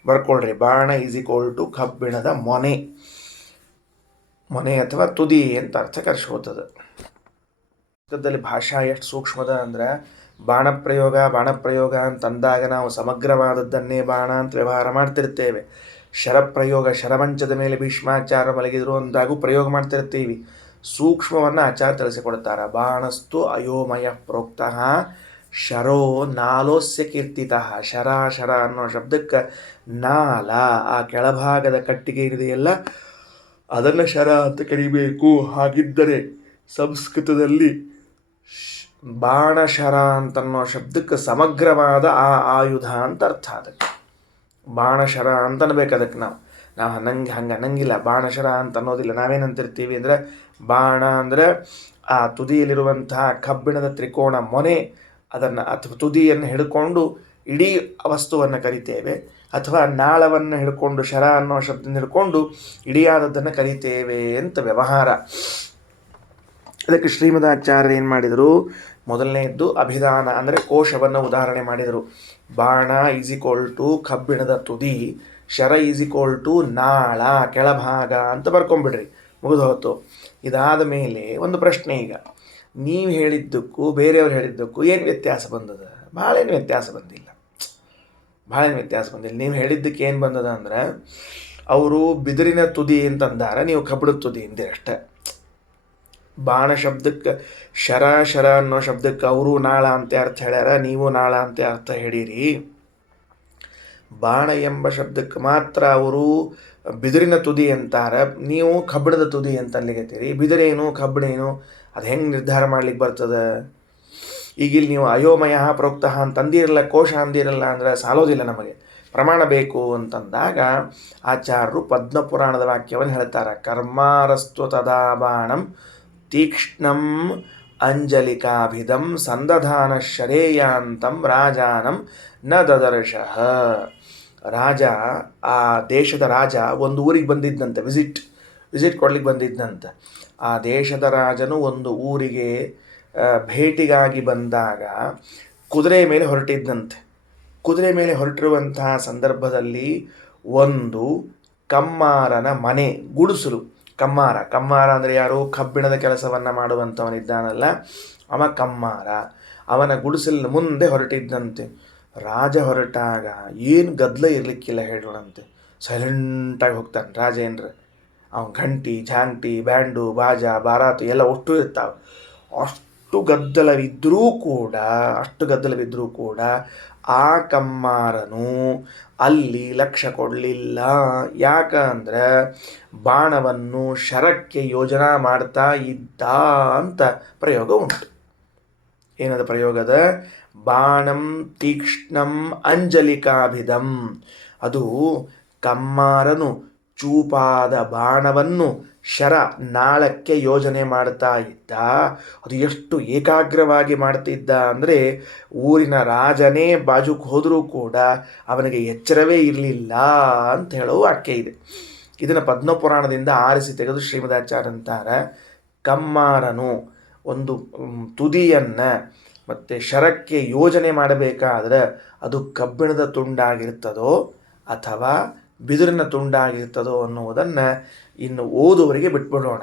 ಬರ್ಕೊಳ್ರಿ. ಬಾಣ ಈಸ್ ಈಕ್ವಲ್ ಟು ಕಬ್ಬಿಣದ ಮೊನೆ, ಮೊನೆ ಅಥವಾ ತುದಿ ಅಂತ ಅರ್ಥ ಕರ್ಸ್ಕೋತದೆ. ಪುಸ್ತಕದಲ್ಲಿ ಭಾಷಾ ಎಷ್ಟು ಸೂಕ್ಷ್ಮದ ಅಂದರೆ, ಬಾಣಪ್ರಯೋಗ ಅಂತಂದಾಗ ನಾವು ಸಮಗ್ರವಾದದ್ದನ್ನೇ ಬಾಣ ಅಂತ ವ್ಯವಹಾರ ಮಾಡ್ತಿರ್ತೇವೆ. ಶರಪ್ರಯೋಗ, ಶರಮಂಚದ ಮೇಲೆ ಭೀಷ್ಮಾಚಾರ್ಯ ಮಲಗಿದ್ರು ಅಂದಾಗೂ ಪ್ರಯೋಗ ಮಾಡ್ತಿರ್ತೀವಿ. ಸೂಕ್ಷ್ಮವನ್ನು ಆಚಾರ್ಯ ತಿಳಿಸಿಕೊಡ್ತಾರ. ಬಾಣಸ್ತು ಅಯೋಮಯ ಪ್ರೋಕ್ತ ಶರೋ ನಾಲೋಸ್ಯ ಕೀರ್ತಿತಃ. ಶರ ಶರ ಅನ್ನೋ ಶಬ್ದಕ್ಕೆ ನಾಲ, ಆ ಕೆಳಭಾಗದ ಕಟ್ಟಿಗೆ ಇದೆಯಲ್ಲ ಅದನ್ನು ಶರ ಅಂತ ಕರಿಬೇಕು. ಹಾಗಿದ್ದರೆ ಸಂಸ್ಕೃತದಲ್ಲಿ ಬಾಣಶರ ಅಂತನ್ನೋ ಶಬ್ದಕ್ಕೆ ಸಮಗ್ರವಾದ ಆ ಆಯುಧ ಅಂತ ಅರ್ಥ. ಅದಕ್ಕೆ ಬಾಣಶರ ಅಂತ ಅನ್ಬೇಕು. ಅದಕ್ಕೆ ನಾವು ಹಂಗೆ ಅನ್ನಂಗಿಲ್ಲ, ಬಾಣಶರ ಅಂತ ಅನ್ನೋದಿಲ್ಲ. ನಾವೇನಂತಿರ್ತೀವಿ ಅಂದರೆ, ಬಾಣ ಅಂದರೆ ಆ ತುದಿಯಲ್ಲಿರುವಂತಹ ಕಬ್ಬಿಣದ ತ್ರಿಕೋಣ ಮೊನೆ, ಅದನ್ನು ಅಥವಾ ತುದಿಯನ್ನು ಹಿಡ್ಕೊಂಡು ಇಡೀ ವಸ್ತುವನ್ನು ಕರಿತೇವೆ, ಅಥವಾ ನಾಳವನ್ನು ಹಿಡ್ಕೊಂಡು ಶರ ಅನ್ನೋ ಶಬ್ದದಿಂದ ಹಿಡ್ಕೊಂಡು ಇಡಿಯಾದದ್ದನ್ನು ಕರಿತೇವೆ ಅಂತ ವ್ಯವಹಾರ. ಅದಕ್ಕೆ ಶ್ರೀಮದಾಚಾರ್ಯರು ಏನು ಮಾಡಿದರು? ಮೊದಲನೆಯದ್ದು ಅಭಿಧಾನ ಅಂದರೆ ಕೋಶವನ್ನು ಉದಾಹರಣೆ ಮಾಡಿದರು. ಬಾಣ ಈಸ್ ಈಕ್ವಲ್ ಟು ಕಬ್ಬಿಣದ ತುದಿ, ಶರ ಈಸ್ ಈಕ್ವಲ್ ಟು ನಾಳ ಕೆಳಭಾಗ ಅಂತ ಬರ್ಕೊಂಬಿಡ್ರಿ, ಮುಗಿದು ಹೋಯ್ತು. ಇದಾದ ಮೇಲೆ ಒಂದು ಪ್ರಶ್ನೆ, ಈಗ ನೀವು ಹೇಳಿದ್ದಕ್ಕೂ ಬೇರೆಯವ್ರು ಹೇಳಿದ್ದಕ್ಕೂ ಏನು ವ್ಯತ್ಯಾಸ ಬಂದದ? ಭಾಳೇನು ವ್ಯತ್ಯಾಸ ಬಂದಿಲ್ಲ. ನೀವು ಹೇಳಿದ್ದಕ್ಕೆ ಏನು ಬಂದದ ಅಂದ್ರೆ, ಅವರು ಬಿದಿರಿನ ತುದಿ ಅಂತಂದಾರ, ನೀವು ಕಬ್ಬಿಣದ ತುದಿ ಅಂದೆ ಅಷ್ಟೆ. ಬಾಣ ಶಬ್ದಕ್ಕೆ ಶರ ಶರ ಅನ್ನೋ ಶಬ್ದಕ್ಕೆ ಅವರು ನಾಳ ಅಂತ ಅರ್ಥ ಹೇಳ್ಯಾರ, ನೀವು ನಾಳ ಅಂತ ಅರ್ಥ ಹೇಳಿರಿ. ಬಾಣ ಎಂಬ ಶಬ್ದಕ್ಕೆ ಮಾತ್ರ ಅವರು ಬಿದಿರಿನ ತುದಿ ಅಂತಾರೆ, ನೀವು ಕಬ್ಬಿಣದ ತುದಿ ಅಂತ ಅನ್ಲಿಕತ್ತೀರಿ. ಬಿದಿರೇನು ಕಬ್ಬಿಣೇನು ಅದು ಹೆಂಗೆ ನಿರ್ಧಾರ ಮಾಡ್ಲಿಕ್ಕೆ ಬರ್ತದೆ? ಈಗಿಲ್ಲಿ ನೀವು ಅಯೋಮಯ ಪ್ರೋಕ್ತ ಅಂತಂದಿರಲ್ಲ, ಕೋಶ ಅಂದಿರಲ್ಲ ಅಂದರೆ ಸಾಲೋದಿಲ್ಲ, ನಮಗೆ ಪ್ರಮಾಣ ಬೇಕು ಅಂತಂದಾಗ ಆಚಾರ್ಯರು ಪದ್ಮಪುರಾಣದ ವಾಕ್ಯವನ್ನು ಹೇಳ್ತಾರೆ. ಕರ್ಮಾರಸ್ತು ತದಾ ಬಾಣಂ ತೀಕ್ಷ್ಣಂ ಅಂಜಲಿಕಾಭಿಧಂ ಸಂದಧಾನ ಶರೇಯಾಂತಂ ರಾಜಾನಂ ನ ದದರ್ಶಃ. ರಾಜ, ಆ ದೇಶದ ರಾಜ ಒಂದು ಊರಿಗೆ ಬಂದಿದ್ದಂತೆ, ವಿಸಿಟ್ ಕೊಡ್ಲಿಕ್ಕೆ ಬಂದಿದ್ದಂತೆ. ಆ ದೇಶದ ರಾಜನು ಒಂದು ಊರಿಗೆ ಭೇಟಿಗಾಗಿ ಬಂದಾಗ ಕುದುರೆ ಮೇಲೆ ಹೊರಟಿದ್ದಂತೆ. ಕುದುರೆ ಮೇಲೆ ಹೊರಟಿರುವಂತಹ ಸಂದರ್ಭದಲ್ಲಿ ಒಂದು ಕಮ್ಮಾರನ ಮನೆ, ಗುಡಿಸಲು. ಕಮ್ಮಾರ ಅಂದರೆ ಯಾರು? ಕಬ್ಬಿಣದ ಕೆಲಸವನ್ನು ಮಾಡುವಂಥವನಿದ್ದಾನಲ್ಲ ಅವ ಕಮ್ಮಾರ. ಅವನ ಗುಡಿಸಲಿನ ಮುಂದೆ ಹೊರಟಿದ್ದಂತೆ. ರಾಜ ಹೊರಟಾಗ ಏನು ಗದ್ದಲ ಇರಲಿಕ್ಕಿಲ್ಲ ಹೇಳೋಣಂತೆ, ಸೈಲೆಂಟಾಗಿ ಹೋಗ್ತಾನೆ ರಾಜೇಂದ್ರ. ಅವನ ಘಂಟಿ ಝಾಂಟಿ ಬ್ಯಾಂಡು ಬಾಜಾ ಬಾರಾತು ಎಲ್ಲ ಒಟ್ಟು ಇರ್ತಾವೆ. ಅಷ್ಟು ಗದ್ದಲವಿದ್ದರೂ ಕೂಡ ಆ ಕಮ್ಮಾರನು ಅಲ್ಲಿ ಲಕ್ಷ್ಯ ಕೊಡಲಿಲ್ಲ. ಯಾಕಂದ್ರೆ ಬಾಣವನ್ನು ಶರಕ್ಕೆ ಯೋಜನಾ ಮಾಡ್ತಾ ಇದ್ದ ಅಂತ ಪ್ರಯೋಗ ಉಂಟು. ಏನದ ಪ್ರಯೋಗದ? ಬಾಣಂ ತೀಕ್ಷ್ಣಂ ಅಂಜಲಿಕಾಭಿಧಂ. ಅದು ಕಮ್ಮಾರನು ಚೂಪಾದ ಬಾಣವನ್ನು ಶರ ನಾಳಕ್ಕೆ ಯೋಜನೆ ಮಾಡ್ತಾ ಇದ್ದ. ಅದು ಎಷ್ಟು ಏಕಾಗ್ರವಾಗಿ ಮಾಡ್ತಿದ್ದ ಅಂದರೆ, ಊರಿನ ರಾಜನೇ ಬಾಜುಕ್ಕೆ ಹೋದರೂ ಕೂಡ ಅವನಿಗೆ ಎಚ್ಚರವೇ ಇರಲಿಲ್ಲ ಅಂತ ಹೇಳೋ ವಾಕ್ಯ ಇದೆ. ಇದನ್ನು ಪದ್ಮಪುರಾಣದಿಂದ ಆರಿಸಿ ತೆಗೆದು ಶ್ರೀಮದಾಚಾರ್ಯ ಅಂತಾರೆ, ಕಮ್ಮಾರನು ಒಂದು ತುದಿಯನ್ನು ಮತ್ತು ಶರಕ್ಕೆ ಯೋಜನೆ ಮಾಡಬೇಕಾದ್ರೆ ಅದು ಕಬ್ಬಿಣದ ತುಂಡಾಗಿರ್ತದೋ ಅಥವಾ ಬಿದಿರಿನ ತುಂಡಾಗಿರ್ತದೋ ಅನ್ನುವುದನ್ನು ಇನ್ನು ಓದುವರಿಗೆ ಬಿಟ್ಬಿಡೋಣ.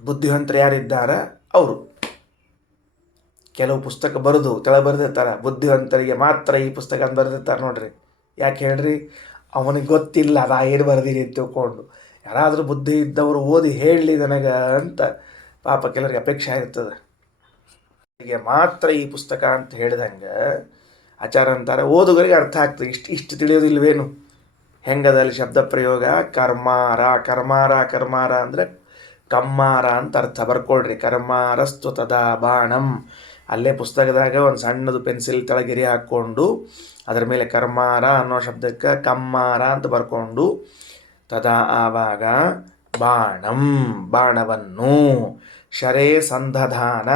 ಬುದ್ಧಿವಂತರು ಯಾರಿದ್ದಾರ ಅವರು ಕೆಲವು ಪುಸ್ತಕ ಬರೆದು ಬರೆದಿರ್ತಾರೆ, ಬುದ್ಧಿವಂತರಿಗೆ ಮಾತ್ರ ಈ ಪುಸ್ತಕ ಅಂತ ಬರೆದಿರ್ತಾರೆ ನೋಡ್ರಿ. ಯಾಕೆ ಹೇಳ್ರಿ? ಅವನಿಗೆ ಗೊತ್ತಿಲ್ಲ ಅದಾ ಏನು ಬರೆದಿರಿ ಅಂತ ತಿಳ್ಕೊಂಡು. ಯಾರಾದರೂ ಬುದ್ಧಿ ಇದ್ದವರು ಓದಿ ಹೇಳಲಿ ನನಗೆ ಅಂತ ಪಾಪ ಕೆಲವರಿಗೆ ಅಪೇಕ್ಷೆ ಇರ್ತದೆ. ಹೀಗೆ ಮಾತ್ರ ಈ ಪುಸ್ತಕ ಅಂತ ಹೇಳಿದಂಗೆ ಆಚಾರ ಅಂತಾರೆ ಓದುಗರಿಗೆ ಅರ್ಥ ಆಗ್ತದೆ. ಇಷ್ಟು ತಿಳಿಯೋದಿಲ್ವೇನು ಹೆಂಗದಲ್ಲಿ ಶಬ್ದ ಪ್ರಯೋಗ. ಕರ್ಮಾರ ಕರ್ಮಾರ ಕರ್ಮಾರ ಅಂದರೆ ಕಮ್ಮಾರ ಅಂತ ಅರ್ಥ ಬರ್ಕೊಳ್ರಿ. ಕರ್ಮಾರಸ್ತು ತದಾ ಬಾಣಂ. ಅಲ್ಲೇ ಪುಸ್ತಕದಾಗ ಒಂದು ಸಣ್ಣದು ಪೆನ್ಸಿಲ್ ತೆಳಗಿರಿ ಹಾಕ್ಕೊಂಡು ಅದರ ಮೇಲೆ ಕರ್ಮಾರ ಅನ್ನೋ ಶಬ್ದಕ್ಕೆ ಕಮ್ಮಾರ ಅಂತ ಬರ್ಕೊಂಡು ತದಾ ಆವಾಗ ಬಾಣಂ ಬಾಣವನ್ನು ಶರೇ ಸಂದಧಾನ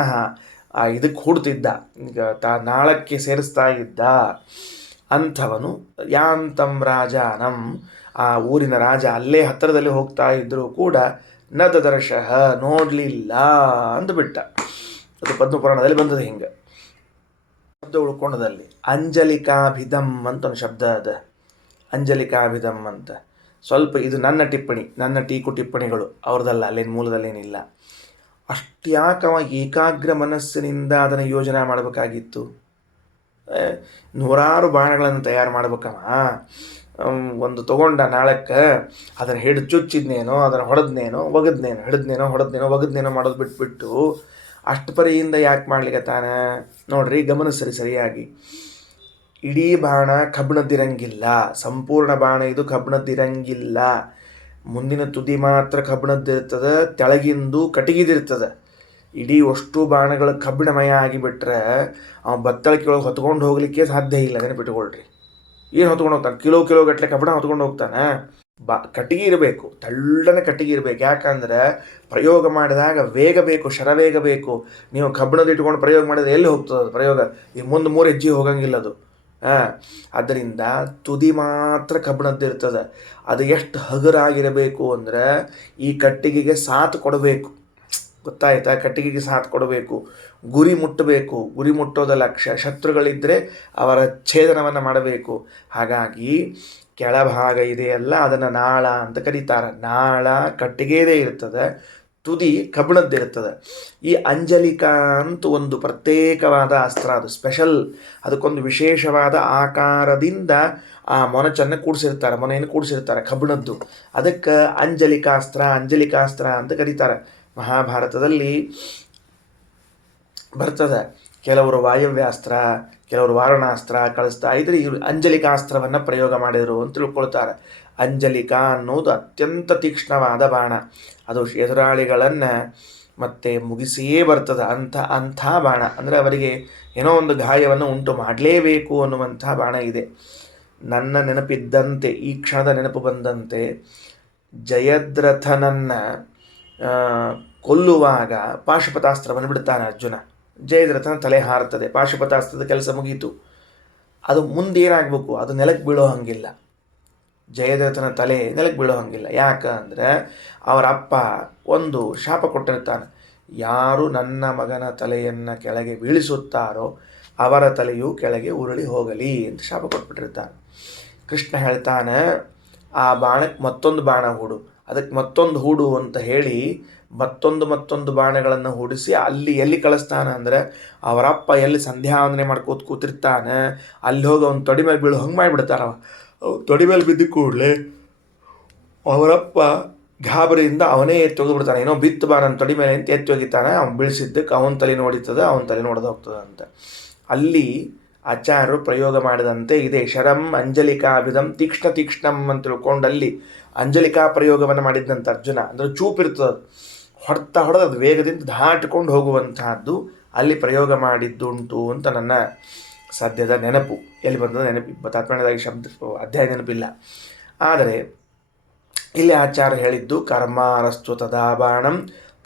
ಇದಕ್ಕೆ ಹುಡ್ತಿದ್ದ, ಈಗ ನಾಳಕ್ಕೆ ಸೇರಿಸ್ತಾ ಇದ್ದ ಅಂಥವನು ಯಾಂತಂ ರಾಜಾನಂ ಆ ಊರಿನ ರಾಜ ಅಲ್ಲೇ ಹತ್ತಿರದಲ್ಲಿ ಹೋಗ್ತಾ ಇದ್ದರೂ ಕೂಡ ನದದರ್ಶಃ ನೋಡಲಿಲ್ಲ ಅಂದುಬಿಟ್ಟ. ಅದು ಪದ್ಮಪುರಾಣದಲ್ಲಿ ಬಂದದ ಹಿಂಗೆ ಶಬ್ದ ಉಳ್ಕೊಂಡದಲ್ಲಿ. ಅಂಜಲಿಕಾಭಿಧಂ ಅಂತ ಒಂದು ಶಬ್ದ ಅದ, ಅಂಜಲಿಕಾಭಿಧಂ ಅಂತ. ಸ್ವಲ್ಪ ಇದು ನನ್ನ ಟಿಪ್ಪಣಿ, ನನ್ನ ಟೀಕು ಟಿಪ್ಪಣಿಗಳು, ಅವ್ರದ್ದಲ್ಲ, ಅಲ್ಲೇನು ಮೂಲದಲ್ಲೇನಿಲ್ಲ. ಅಷ್ಟ್ಯಾಕವ ಏಕಾಗ್ರ ಮನಸ್ಸಿನಿಂದ ಅದನ್ನು ಯೋಜನೆ ಮಾಡಬೇಕಾಗಿತ್ತು. ನೂರಾರು ಬಾಣಗಳನ್ನು ತಯಾರು ಮಾಡ್ಬೇಕವ. ಒಂದು ತೊಗೊಂಡ ನಾಳಕ್ಕೆ ಅದನ್ನು ಹಿಡಿದು ಚುಚ್ಚಿದ್ನೇನೋ, ಅದನ್ನು ಹೊಡೆದ್ನೇನೋ ಒಗದ್ನೇನೋ, ಹಿಡಿದ್ನೇನೋ ಹೊಡೆದ್ನೇನೋ ಒಗದ್ನೇನೋ ಮಾಡೋದು ಬಿಟ್ಬಿಟ್ಟು ಅಷ್ಟು ಪರಿಯಿಂದ ಯಾಕೆ ಮಾಡ್ಲಿಕ್ಕೆ ತಾನ ನೋಡ್ರಿ, ಗಮನಿಸ್ರಿ ಸರಿಯಾಗಿ. ಇಡೀ ಬಾಣ ಕಬ್ಬಿಣದ್ದಿರಂಗಿಲ್ಲ, ಸಂಪೂರ್ಣ ಬಾಣ ಇದು ಕಬ್ಬಿಣದ್ದಿರಂಗಿಲ್ಲ. ಮುಂದಿನ ತುದಿ ಮಾತ್ರ ಕಬ್ಬಿಣದ್ದಿರ್ತದೆ, ತೆಳಗಿಂದು ಕಟ್ಟಿಗಿದಿರ್ತದೆ. ಇಡೀ ಅಷ್ಟು ಬಾಣಗಳು ಕಬ್ಬಿಣಮಯ ಆಗಿಬಿಟ್ರೆ ಅವ ಬತ್ತಳಿಕೆಯೊಳಗೆ ಹೊತ್ಕೊಂಡು ಹೋಗಲಿಕ್ಕೆ ಸಾಧ್ಯ ಇಲ್ಲ. ನೆನಪಿಟ್ಕೊಳ್ರಿ. ಏನು ಹೊತ್ಕೊಂಡು ಹೋಗ್ತಾನೆ? ಕಿಲೋ ಗಟ್ಟಲೆ ಕಬ್ಬಿಣ ಹೊತ್ಕೊಂಡು ಹೋಗ್ತಾನೆ. ಕಟ್ಟಿಗೆ ಇರಬೇಕು, ತಳ್ಳನೆ ಕಟ್ಟಿಗೆ ಇರಬೇಕು. ಯಾಕಂದ್ರೆ ಪ್ರಯೋಗ ಮಾಡಿದಾಗ ವೇಗ ಬೇಕು, ಶರವೇಗ ಬೇಕು. ನೀವು ಕಬ್ಬಿಣದ ಇಟ್ಕೊಂಡು ಪ್ರಯೋಗ ಮಾಡಿದ್ರೆ ಎಲ್ಲಿ ಹೋಗ್ತದೆ ಅದು ಪ್ರಯೋಗ? ಈ ಮುಂದೆ 3 ಹೆಜ್ಜೆ ಹೋಗಂಗಿಲ್ಲ ಅದು. ಆದ್ದರಿಂದ ತುದಿ ಮಾತ್ರ ಕಬ್ಬಿಣದ್ದಿರ್ತದೆ. ಅದು ಎಷ್ಟು ಹಗುರಾಗಿರಬೇಕು ಅಂದರೆ ಈ ಕಟ್ಟಿಗೆಗೆ ಸಾಥ್ ಕೊಡಬೇಕು. ಗೊತ್ತಾಯ್ತಾ? ಕಟ್ಟಿಗೆಗೆ ಸಾಥ್ ಕೊಡಬೇಕು, ಗುರಿ ಮುಟ್ಟಬೇಕು. ಗುರಿ ಮುಟ್ಟೋದಲ್ಲ, ಶತ್ರುಗಳಿದ್ದರೆ ಅವರ ಛೇದನವನ್ನು ಮಾಡಬೇಕು. ಹಾಗಾಗಿ ಕೆಳಭಾಗ ಇದೆಯಲ್ಲ ಅದನ್ನು ನಾಳ ಅಂತ ಕರೀತಾರೆ. ನಾಳ ಕಟ್ಟಿಗೆಯದೇ ಇರ್ತದೆ, ತುದಿ ಕಬ್ಬಿಣದ್ದಿರ್ತದೆ. ಈ ಅಂಜಲಿಕಾ ಅಂತ ಒಂದು ಪ್ರತ್ಯೇಕವಾದ ಅಸ್ತ್ರ, ಅದು ಸ್ಪೆಷಲ್. ಅದಕ್ಕೊಂದು ವಿಶೇಷವಾದ ಆಕಾರದಿಂದ ಆ ಮೊನಚನ್ನು ಕೂಡಿಸಿರ್ತಾರೆ, ಮೊನೆಯನ್ನು ಕೂಡಿಸಿರ್ತಾರೆ ಕಬ್ಬಿಣದ್ದು. ಅದಕ್ಕೆ ಅಂಜಲಿಕಾಸ್ತ್ರ ಅಂತ ಕರೀತಾರೆ. ಮಹಾಭಾರತದಲ್ಲಿ ಬರ್ತದೆ. ಕೆಲವರು ವಾಯವ್ಯಾಸ್ತ್ರ, ಕೆಲವರು ವಾರಣಾಸ್ತ್ರ ಕಳಿಸ್ತಾ ಇದ್ರೆ ಇವರು ಅಂಜಲಿಕಾಸ್ತ್ರವನ್ನು ಪ್ರಯೋಗ ಮಾಡಿದರು ಅಂತ ತಿಳ್ಕೊಳ್ತಾರೆ. ಅಂಜಲಿಕಾ ಅನ್ನೋದು ಅತ್ಯಂತ ತೀಕ್ಷ್ಣವಾದ ಬಾಣ. ಅದು ಎದುರಾಳಿಗಳನ್ನು ಮತ್ತೆ ಮುಗಿಸಿಯೇ ಬರ್ತದೆ. ಅಂಥ ಬಾಣ ಅಂದರೆ ಅವರಿಗೆ ಏನೋ ಒಂದು ಗಾಯವನ್ನು ಉಂಟು ಮಾಡಲೇಬೇಕು ಅನ್ನುವಂಥ ಬಾಣ ಇದೆ. ನನ್ನ ನೆನಪಿದ್ದಂತೆ, ಈ ಕ್ಷಣದ ನೆನಪು ಬಂದಂತೆ, ಜಯದ್ರಥನನ್ನು ಕೊಲ್ಲುವಾಗ ಪಾಶುಪತಾಸ್ತ್ರವನ್ನು ಬಿಡ್ತಾನೆ ಅರ್ಜುನ. ಜಯದ್ರಥನ ತಲೆ ಹಾರ್ತದೆ, ಪಾಶುಪತಾಸ್ತ್ರದ ಕೆಲಸ ಮುಗೀತು. ಅದು ಮುಂದೆ ಏನಾಗಬೇಕು? ಅದು ನೆಲಕ್ಕೆ ಬೀಳೋ ಹಂಗಿಲ್ಲ. ಜಯದ್ರಥನ ತಲೆ ನೆಲಕ್ಕೆ ಬೀಳೋ ಹಂಗಿಲ್ಲ. ಯಾಕಂದರೆ ಅವರ ಅಪ್ಪ ಒಂದು ಶಾಪ ಕೊಟ್ಟಿರ್ತಾನೆ. ಯಾರು ನನ್ನ ಮಗನ ತಲೆಯನ್ನು ಕೆಳಗೆ ಬೀಳಿಸುತ್ತಾರೋ ಅವರ ತಲೆಯು ಕೆಳಗೆ ಉರುಳಿ ಹೋಗಲಿ ಅಂತ ಶಾಪ ಕೊಟ್ಬಿಟ್ಟಿರ್ತಾನೆ. ಕೃಷ್ಣ ಹೇಳ್ತಾನೆ, ಆ ಬಾಣಕ್ಕೆ ಮತ್ತೊಂದು ಬಾಣ ಹೂಡು, ಅದಕ್ಕೆ ಮತ್ತೊಂದು ಹೂಡು ಅಂತ ಹೇಳಿ ಮತ್ತೊಂದು ಬಾಣಗಳನ್ನು ಹೂಡಿಸಿ ಅಲ್ಲಿ ಎಲ್ಲಿ ಕಳಿಸ್ತಾನೆ ಅಂದರೆ ಅವರಪ್ಪ ಎಲ್ಲಿ ಸಂಧ್ಯಾವಂದನೆ ಮಾಡ್ಕೋತ ಕೂತಿರ್ತಾನೆ ಅಲ್ಲಿ ಹೋಗಿ ಅವ್ನು ತೊಡಿ ಮೇಲೆ ಬೀಳು ಹಂಗೆ ಮಾಡಿಬಿಡ್ತಾರವ. ತೊಡಿ ಮೇಲೆ ಬಿದ್ದ ಕೂಡಲೇ ಅವರಪ್ಪ ಗಾಬರಿಯಿಂದ ಅವನೇ ಎತ್ತೊಗಿಬಿಡ್ತಾನೆ. ಏನೋ ಬಿತ್ತು ಬಾರ ತೊಡಿ ಮೇಲೆ ಅಂತ ಎತ್ತೊಗಿತಾನೆ. ಅವ್ನು ಬೀಳಿಸಿದ್ದಕ್ಕೆ ಅವನ ತಲೆ ನೋಡಿತದೆ, ಅವನ ತಲೆ ನೋಡ್ದು ಹೋಗ್ತದೆ ಅಂತ. ಅಲ್ಲಿ ಆಚಾರ್ಯರು ಪ್ರಯೋಗ ಮಾಡಿದಂತೆ ಇದೆ. ಶರಂ ಅಂಜಲಿಕಾಭಿಧಂ ತೀಕ್ಷ್ಣಂ ಅಂತ ತಿಳ್ಕೊಂಡಲ್ಲಿ ಅಂಜಲಿಕಾ ಪ್ರಯೋಗವನ್ನು ಮಾಡಿದ್ದಂಥ ಅರ್ಜುನ. ಅಂದರೆ ಚೂಪಿರ್ತದೆ, ಹೊಡೆದು ಅದು ವೇಗದಿಂದ ದಾಟಿಕೊಂಡು ಹೋಗುವಂತಹದ್ದು ಅಲ್ಲಿ ಪ್ರಯೋಗ ಮಾಡಿದ್ದುಂಟು ಅಂತ ನನ್ನ ಸದ್ಯದ ನೆನಪು. ಎಲ್ಲಿ ಬಂದದ ನೆನಪು ತಾತ್ಪರ್ಯದಾಗಿ ಶಬ್ದ ಅಧ್ಯಾಯ ನೆನಪಿಲ್ಲ. ಆದರೆ ಇಲ್ಲಿ ಆಚಾರ್ಯ ಹೇಳಿದ್ದು ಕರ್ಮಾರಸ್ತು ತದಾ ಬಾಣಂ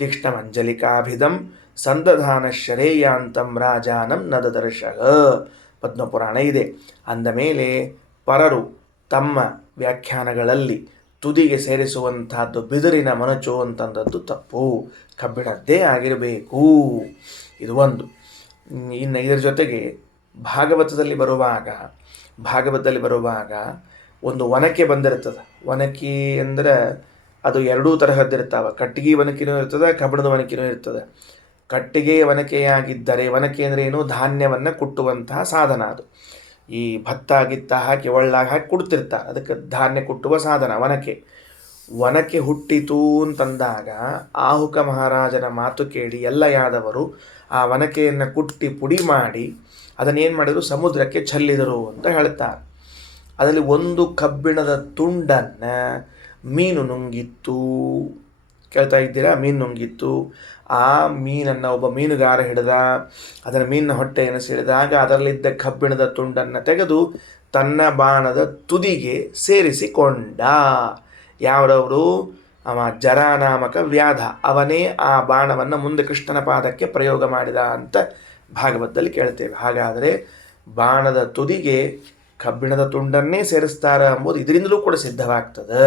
ತೀಕ್ಷ್ಣಮಂಜಲಿಕಾಭಿಧಂ ಸಂದಧಾನ ಶರೇಯಾಂತಂ ರಾಜಾನಂ ನದದರ್ಶಃ. ಪದ್ಮಪುರಾಣ ಇದೆ. ಅಂದ ಮೇಲೆ ಪರರು ತಮ್ಮ ವ್ಯಾಖ್ಯಾನಗಳಲ್ಲಿ ತುದಿಗೆ ಸೇರಿಸುವಂತಹದ್ದು ಬಿದಿರಿನ ಮೊನಚು ಅಂತಂದದ್ದು ತಪ್ಪು, ಕಬ್ಬಿಣದ್ದೇ ಆಗಿರಬೇಕು. ಇದು ಒಂದು. ಇನ್ನು ಇದರ ಜೊತೆಗೆ ಭಾಗವತದಲ್ಲಿ ಬರುವಾಗ ಒಂದು ಒನಕೆ ಬಂದಿರ್ತದೆ. ಒನಕೆ ಅಂದರೆ ಅದು ಎರಡೂ ತರಹದ್ದಿರ್ತಾವೆ. ಕಟ್ಟಿಗೆ ಒನಕೆನೂ ಇರ್ತದೆ, ಕಬ್ಬಿಣದ ಒನಕೆನೂ ಇರ್ತದೆ. ಕಟ್ಟಿಗೆ ಒನಕೆಯಾಗಿದ್ದರೆ, ಒನಕೆ ಅಂದರೆ ಏನು? ಧಾನ್ಯವನ್ನು ಕುಟ್ಟುವಂತಹ ಸಾಧನ ಅದು. ಈ ಭತ್ತ ಗಿತ್ತ ಹಾಕಿ ಒಳ್ಳಾಗಿ ಹಾಕಿ ಕುಡ್ತಿರ್ತಾರೆ, ಅದಕ್ಕೆ ಧಾನ್ಯ ಕುಟ್ಟುವ ಸಾಧನ ಒನಕೆ. ವನಕ್ಕೆ ಹುಟ್ಟಿತು ಅಂತಂದಾಗ ಆಹುಕ ಮಹಾರಾಜನ ಮಾತು ಕೇಳಿ ಎಲ್ಲ ಯಾದವರು ಆ ವನಕೆಯನ್ನು ಕುಟ್ಟಿ ಪುಡಿ ಮಾಡಿ ಅದನ್ನೇನು ಮಾಡಿದರು, ಸಮುದ್ರಕ್ಕೆ ಚೆಲ್ಲಿದರು ಅಂತ ಹೇಳ್ತಾರೆ. ಅದರಲ್ಲಿ ಒಂದು ಕಬ್ಬಿಣದ ತುಂಡನ್ನು ಮೀನು ನುಂಗಿತ್ತು. ಕೇಳ್ತಾ ಇದ್ದೀರಾ? ಮೀನು ನುಂಗಿತ್ತು. ಆ ಮೀನನ್ನು ಒಬ್ಬ ಮೀನುಗಾರ ಹಿಡಿದ. ಅದರ ಮೀನಿನ ಹೊಟ್ಟೆಯನ್ನು ಸೆಳೆದಾಗ ಅದರಲ್ಲಿದ್ದ ಕಬ್ಬಿಣದ ತುಂಡನ್ನು ತೆಗೆದು ತನ್ನ ಬಾಣದ ತುದಿಗೆ ಸೇರಿಸಿಕೊಂಡ. ಯಾರವರು? ಅವ ಜರಾನಾಮಕ ವ್ಯಾಧ. ಅವನೇ ಆ ಬಾಣವನ್ನು ಮುಂದೆ ಕೃಷ್ಣನ ಪಾದಕ್ಕೆ ಪ್ರಯೋಗ ಮಾಡಿದ ಅಂತ ಭಾಗವತದಲ್ಲಿ ಕೇಳ್ತೇವೆ. ಹಾಗಾದರೆ ಬಾಣದ ತುದಿಗೆ ಕಬ್ಬಿಣದ ತುಂಡನ್ನೇ ಸೇರಿಸ್ತಾರ ಎಂಬುದು ಇದರಿಂದಲೂ ಕೂಡ ಸಿದ್ಧವಾಗ್ತದೆ.